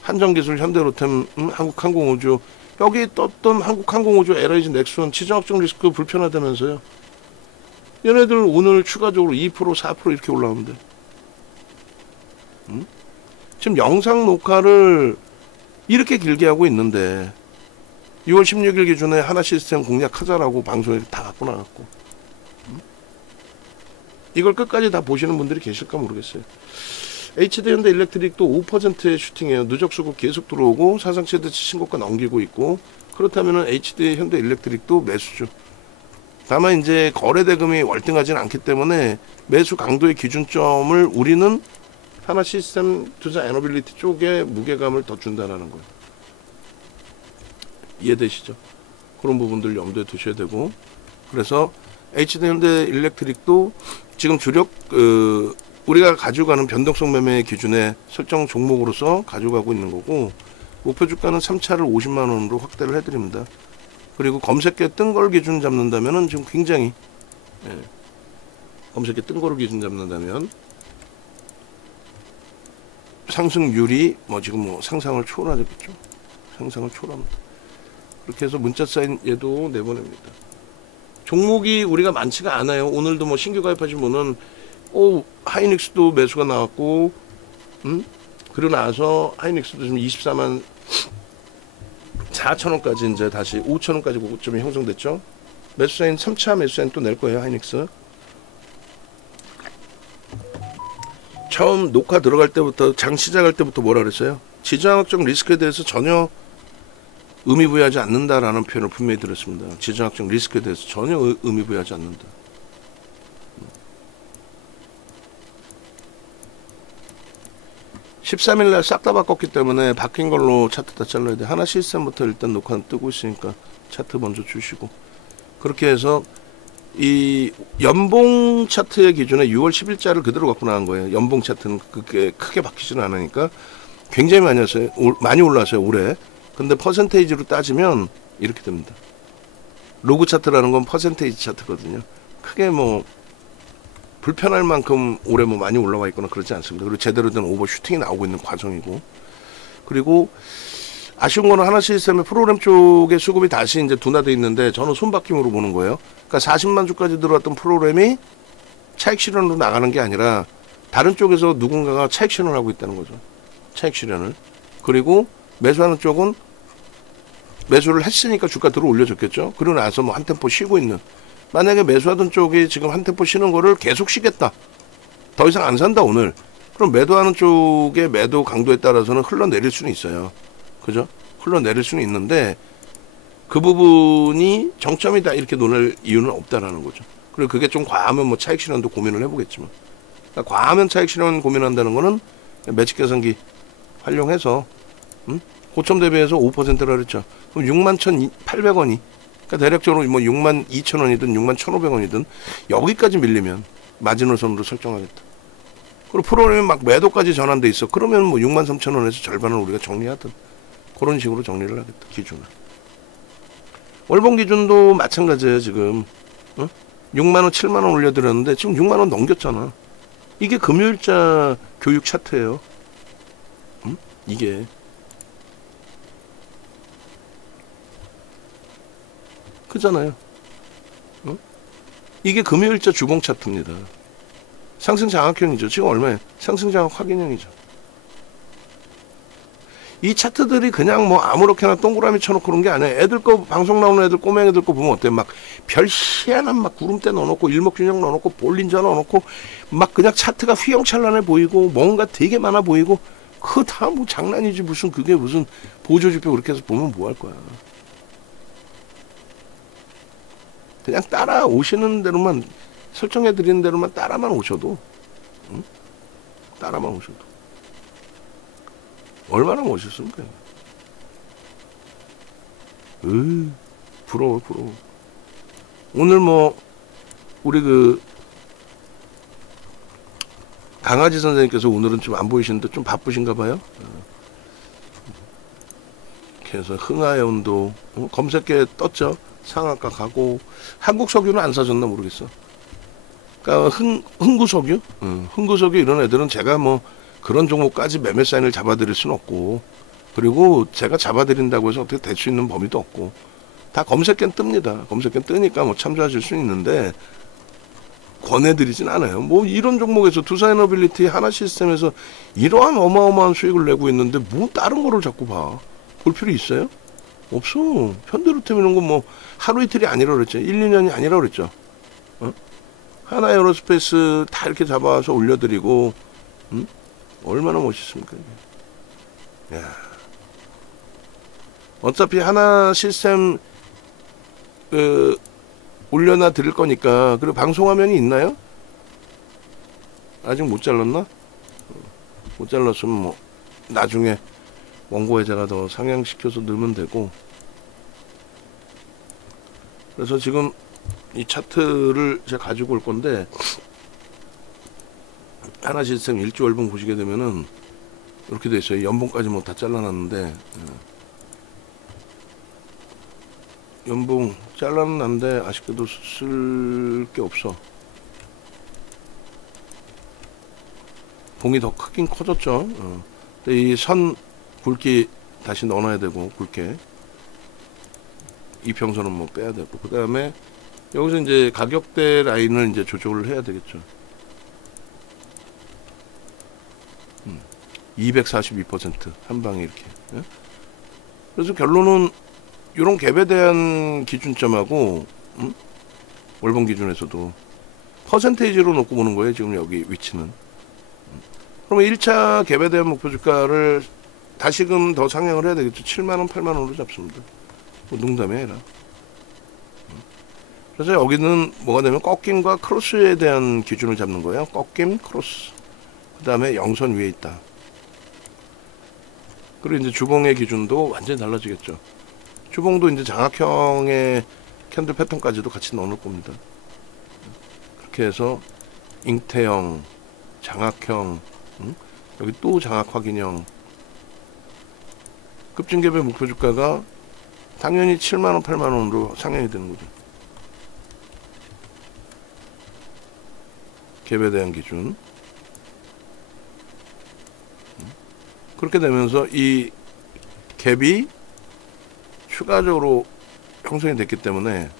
한정기술, 현대로템, 한국항공우주. 여기 떴던 한국항공우주, LIG, 넥슨 지정학적 리스크 불편하다면서요. 얘네들 오늘 추가적으로 2%, 4% 이렇게 올라오는데. 지금 영상 녹화를 이렇게 길게 하고 있는데 6월 16일 기준에 하나 시스템 공략하자라고 방송에 다 갖고 나갔고, 이걸 끝까지 다 보시는 분들이 계실까 모르겠어요. HD현대 일렉트릭도 5%의 슈팅이에요. 누적 수급 계속 들어오고 사상 최대치 신고가 넘기고 있고, 그렇다면 HD현대 일렉트릭도 매수죠. 다만 이제 거래 대금이 월등하지는 않기 때문에 매수 강도의 기준점을 우리는 하나 시스템, 두산 에너빌리티 쪽에 무게감을 더 준다라는 거예요. 이해되시죠? 그런 부분들 염두에 두셔야 되고, 그래서 HD현대 일렉트릭도 지금 주력 우리가 가져가는 변동성 매매 기준에 설정 종목으로서 가져가고 있는 거고, 목표 주가는 3차를 50만원으로 확대를 해드립니다. 그리고 검색계 뜬 걸 기준 잡는다면은 지금 굉장히, 예, 검색계 뜬 거를 기준 잡는다면 상승률이 뭐 지금 뭐 상상을 초월하겠죠. 상상을 초월합니다. 그렇게 해서 문자 사인 얘도 내보냅니다. 종목이 우리가 많지가 않아요. 오늘도 뭐 신규 가입하신 분은 하이닉스도 매수가 나왔고, 그러고 나서 하이닉스도 지금 24만 4천원까지 이제 다시 5천원까지 고점이 형성됐죠. 매수사인 3차 매수사인 또 낼 거예요. 하이닉스. 처음 녹화 들어갈 때부터, 장 시작할 때부터 뭐라 그랬어요? 지정학적 리스크에 대해서 전혀 의미 부여하지 않는다라는 표현을 분명히 들었습니다. 지정학적 리스크에 대해서 전혀 의미 부여하지 않는다. 13일날 싹 다 바꿨기 때문에 바뀐 걸로 차트 다 잘라야 돼. 하나 시스템부터 일단 녹화는 뜨고 있으니까 차트 먼저 주시고, 그렇게 해서 이 연봉 차트의 기준에 6월 10일자를 그대로 갖고 나간 거예요. 연봉 차트는 그렇게 크게 바뀌지는 않으니까 굉장히 많이 왔어요. 많이 올라왔어요 올해. 근데 퍼센테이지로 따지면 이렇게 됩니다. 로그 차트라는 건 퍼센테이지 차트거든요. 크게 뭐 불편할 만큼 올해 뭐 많이 올라와 있거나 그렇지 않습니다. 그리고 제대로 된 오버슈팅이 나오고 있는 과정이고, 그리고 아쉬운 거는 하나 시스템의 프로그램 쪽에 수급이 다시 이제 둔화돼 있는데 저는 손바뀜으로 보는 거예요. 그러니까 40만 주까지 들어왔던 프로그램이 차익 실현으로 나가는 게 아니라 다른 쪽에서 누군가가 차익 실현을 하고 있다는 거죠. 차익 실현을. 그리고 매수하는 쪽은 매수를 했으니까 주가 들어 올려줬겠죠. 그러고 나서 뭐 한 템포 쉬고 있는. 만약에 매수하던 쪽이 지금 한 템포 쉬는 거를 계속 쉬겠다. 더 이상 안 산다 오늘. 그럼 매도하는 쪽의 매도 강도에 따라서는 흘러내릴 수는 있어요. 그죠? 흘러내릴 수는 있는데 그 부분이 정점이다 이렇게 논할 이유는 없다라는 거죠. 그리고 그게 좀 과하면 뭐 차익 실현도 고민을 해보겠지만, 그러니까 과하면 차익 실현 고민한다는 거는 매직 계산기 활용해서 고점 대비해서 5%라 그랬죠. 그럼 61,800원이, 그러니까 대략적으로 뭐 62,000원이든 61,500원이든 여기까지 밀리면 마지노선으로 설정하겠다. 그리고 프로그램이 막 매도까지 전환돼 있어. 그러면 뭐 63,000원에서 절반을 우리가 정리하든 그런 식으로 정리를 하겠다. 기준을. 월봉 기준도 마찬가지예요. 지금 6만원 7만원 올려드렸는데 지금 6만원 넘겼잖아. 이게 금요일자 교육 차트예요. 이게 그잖아요. 이게 금요일자 주봉 차트입니다. 상승 장악형이죠. 지금 얼마예요? 상승 장악 확인형이죠. 이 차트들이 그냥 뭐 아무렇게나 동그라미 쳐놓고 그런 게 아니에요. 애들 거, 방송 나오는 애들, 꼬맹 애들 거 보면 어때요? 막 별 희한한 막 구름대 넣어놓고 일목균형 넣어놓고 볼린저 넣어놓고 막 그냥 차트가 휘영찬란해 보이고 뭔가 되게 많아 보이고, 그거 다 뭐 장난이지. 무슨 그게 무슨 보조지표 그렇게 해서 보면 뭐 할 거야. 그냥 따라 오시는 대로만, 설정해 드리는 대로만 따라만 오셔도, 따라만 오셔도 얼마나 멋있습니까? 부러워. 오늘 뭐 우리 그 강아지 선생님께서 오늘은 좀 안 보이시는데 좀 바쁘신가 봐요. 그래서 흥하의 온도 검색계 떴죠. 상한가 가고. 한국 석유는 안 사줬나 모르겠어. 그러니까 흥구 석유, 흥구 석유 이런 애들은 제가 뭐 그런 종목까지 매매 사인을 잡아드릴 수는 없고, 그리고 제가 잡아드린다고 해서 어떻게 될 수 있는 범위도 없고, 다 검색계는 뜹니다. 검색계는 뜨니까 뭐 참조하실 수 있는데 권해드리진 않아요. 뭐 이런 종목에서 두산에너빌리티, 하나 시스템에서 이러한 어마어마한 수익을 내고 있는데 뭐 다른 거를 자꾸 봐. 볼 필요 있어요? 없어. 현대로템 이런 건 뭐 하루 이틀이 아니라 그랬죠. 1, 2년이 아니라 그랬죠. 하나 에어로스페이스 다 이렇게 잡아서 올려드리고, 얼마나 멋있습니까 이게. 야. 어차피 하나 시스템 올려놔 드릴 거니까. 그리고 방송 화면이 있나요? 아직 못 잘랐나? 못 잘랐으면 뭐 나중에 원고에 제가 더 상향시켜서 넣으면 되고. 그래서 지금 이 차트를 제가 가지고 올 건데, 하나 시스템 일주월봉 보시게 되면은 이렇게 돼 있어요. 연봉까지 뭐 다 잘라놨는데, 연봉 잘라놨는데 아쉽게도 쓸 게 없어. 봉이 더 크긴 커졌죠. 근데 이 선 굵기 다시 넣어놔야 되고, 굵게 이평선은 뭐 빼야 되고, 그 다음에 여기서 이제 가격대 라인을 이제 조절을 해야 되겠죠. 242% 한 방에 이렇게. 예? 그래서 결론은 이런 갭에 대한 기준점하고 월봉 기준에서도 퍼센테이지로 놓고 보는 거예요. 지금 여기 위치는. 그러면 1차 갭에 대한 목표 주가를 다시금 더 상향을 해야 되겠죠. 7만원, 8만원으로 잡습니다. 뭐 농담이 아니라. 그래서 여기는 뭐가 되면 꺾임과 크로스에 대한 기준을 잡는 거예요. 꺾임, 크로스. 그 다음에 영선 위에 있다. 그리고 이제 주봉의 기준도 완전히 달라지겠죠. 주봉도 이제 장악형의 캔들 패턴까지도 같이 넣어놓을 겁니다. 그렇게 해서 잉태형, 장악형, 여기 또 장악 확인형. 급증갭의 목표 주가가 당연히 7만원, 8만원으로 상향이 되는 거죠. 갭에 대한 기준. 그렇게 되면서 이 갭이 추가적으로 형성이 됐기 때문에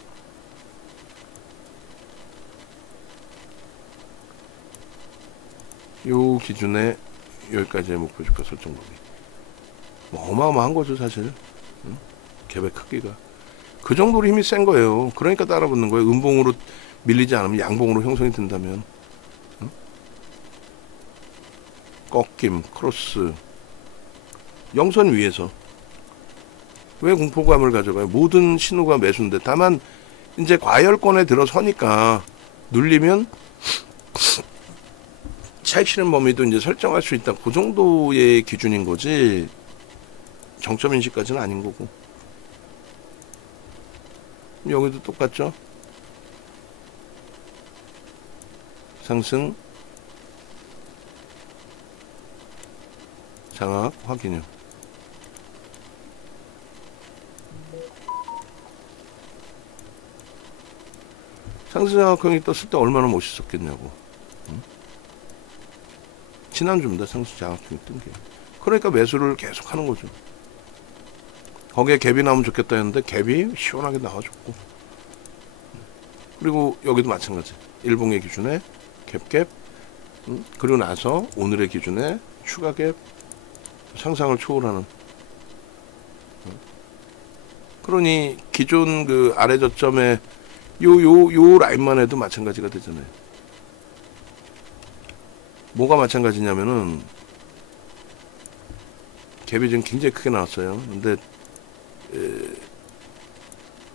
요 기준에 여기까지의 목표 주가 설정법이 뭐 어마어마한 거죠 사실. 갭의 크기가 그 정도로 힘이 센 거예요. 그러니까 따라붙는 거예요. 음봉으로 밀리지 않으면 양봉으로 형성이 된다면. 꺾임, 크로스, 영선 위에서 왜 공포감을 가져가요? 모든 신호가 매수인데 다만 이제 과열권에 들어서니까 눌리면 차익 실현 범위도 이제 설정할 수 있다. 그 정도의 기준인 거지 정점 인식까지는 아닌 거고. 여기도 똑같죠? 상승, 장악, 확인형. 상승 장악형이 떴을 때 얼마나 멋있었겠냐고. 지난주입니다. 상승 장악형이 뜬 게. 그러니까 매수를 계속 하는 거죠. 거기에 갭이 나오면 좋겠다 했는데 갭이 시원하게 나와줬고. 그리고 여기도 마찬가지. 일봉의 기준에 갭, 그리고 나서 오늘의 기준에 추가 갭, 상상을 초월하는. 그러니 기존 그 아래 저점에 요 라인만 해도 마찬가지가 되잖아요. 뭐가 마찬가지냐면은 갭이 지금 굉장히 크게 나왔어요. 근데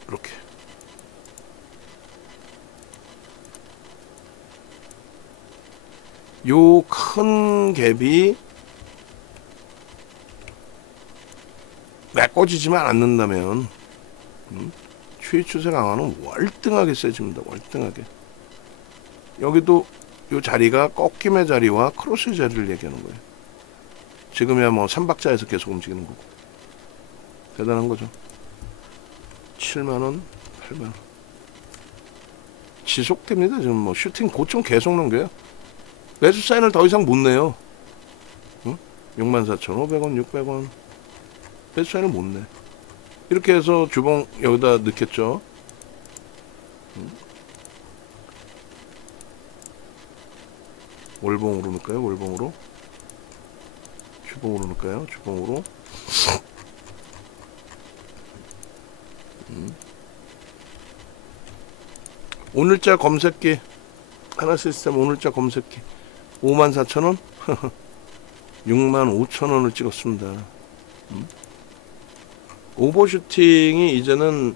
이렇게 요 큰 갭이 메꿔지지만 않는다면 추이 추세 강화는 월등하게 세집니다. 월등하게. 여기도 요 자리가 꺾임의 자리와 크로스의 자리를 얘기하는 거예요. 지금이야 뭐 3박자에서 계속 움직이는 거고. 대단한 거죠. 7만원, 8만원. 지속됩니다. 지금 뭐 슈팅 고점 계속 넘겨요. 매수 사인을 더 이상 못 내요. 64,500원, 600원. 매수 사인을 못 내. 이렇게 해서 주봉 여기다 넣겠죠. 월봉으로 넣을까요? 월봉으로. 주봉으로 넣을까요? 주봉으로. 오늘자 검색기 하나시스템 오늘자 검색기 54,000원 65,000원을 찍었습니다. 오버슈팅이 이제는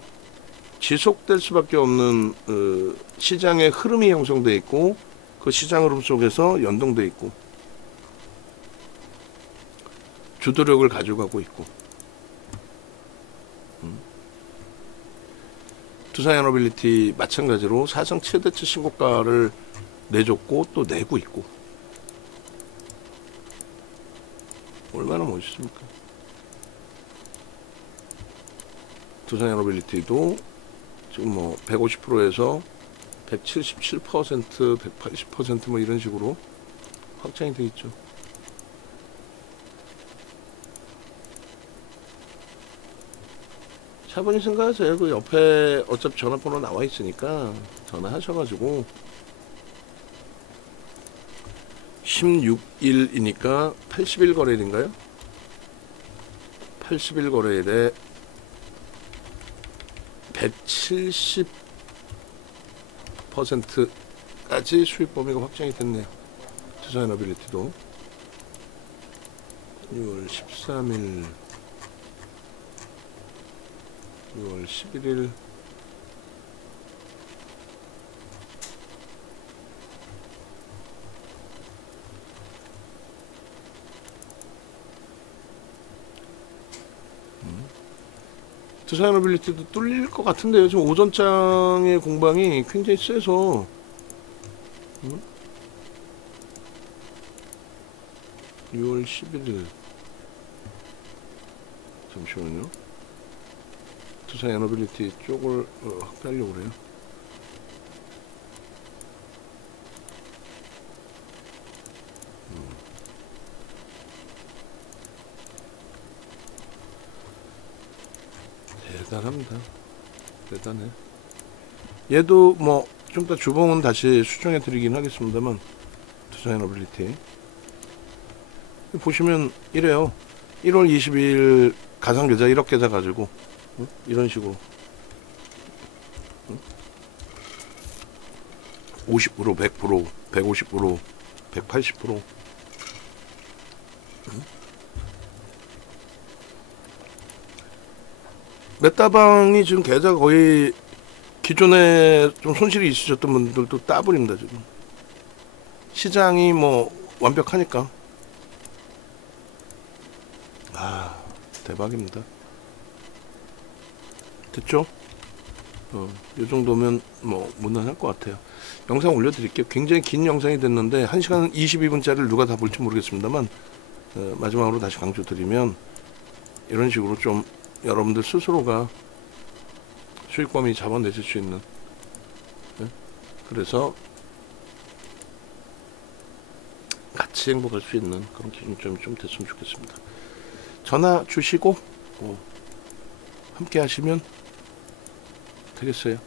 지속될 수밖에 없는 시장의 흐름이 형성되어 있고 그 시장 흐름 속에서 연동되어 있고 주도력을 가져가고 있고 두산에너빌리티 마찬가지로 사상 최대치 신고가를 내줬고 또 내고 있고 얼마나 멋있습니까? 두산에너빌리티도 지금 뭐 150%에서 177%, 180%뭐 이런 식으로 확장이 돼 있죠. 차분히 생각하세요. 그 옆에 어차피 전화번호 나와 있으니까 전화하셔가지고 16일이니까 80일 거래일인가요? 80일 거래일에 170%까지 수익 범위가 확장이 됐네요. 두산에너빌리티도 6월 13일 6월 11일 두산에너빌리티도 뚫릴 것 같은데요. 지금 오전장의 공방이 굉장히 세서 6월 11일 잠시만요. 두산에너빌리티 쪽을 확대하려고 그래요. 대단합니다. 대단해. 얘도 뭐 좀 더 주봉은 다시 수정해 드리긴 하겠습니다만 두산에너빌리티 보시면 이래요. 1월 22일 가상계좌 1억 계좌 가지고 이런 식으로 50%, 100%, 150%, 180% 메타방이 지금 계좌 거의 기존에 좀 손실이 있으셨던 분들도 따버립니다. 지금 시장이 뭐 완벽하니까. 아, 대박입니다. 됐죠? 이 정도면 뭐 무난할 것 같아요. 영상 올려드릴게요. 굉장히 긴 영상이 됐는데 1시간 22분짜리를 누가 다 볼지 모르겠습니다만 마지막으로 다시 강조드리면 이런 식으로 좀 여러분들 스스로가 수익 범위 잡아내실 수 있는 그래서 같이 행복할 수 있는 그런 기준점이 좀 됐으면 좋겠습니다. 전화 주시고 함께 하시면 되겠어요.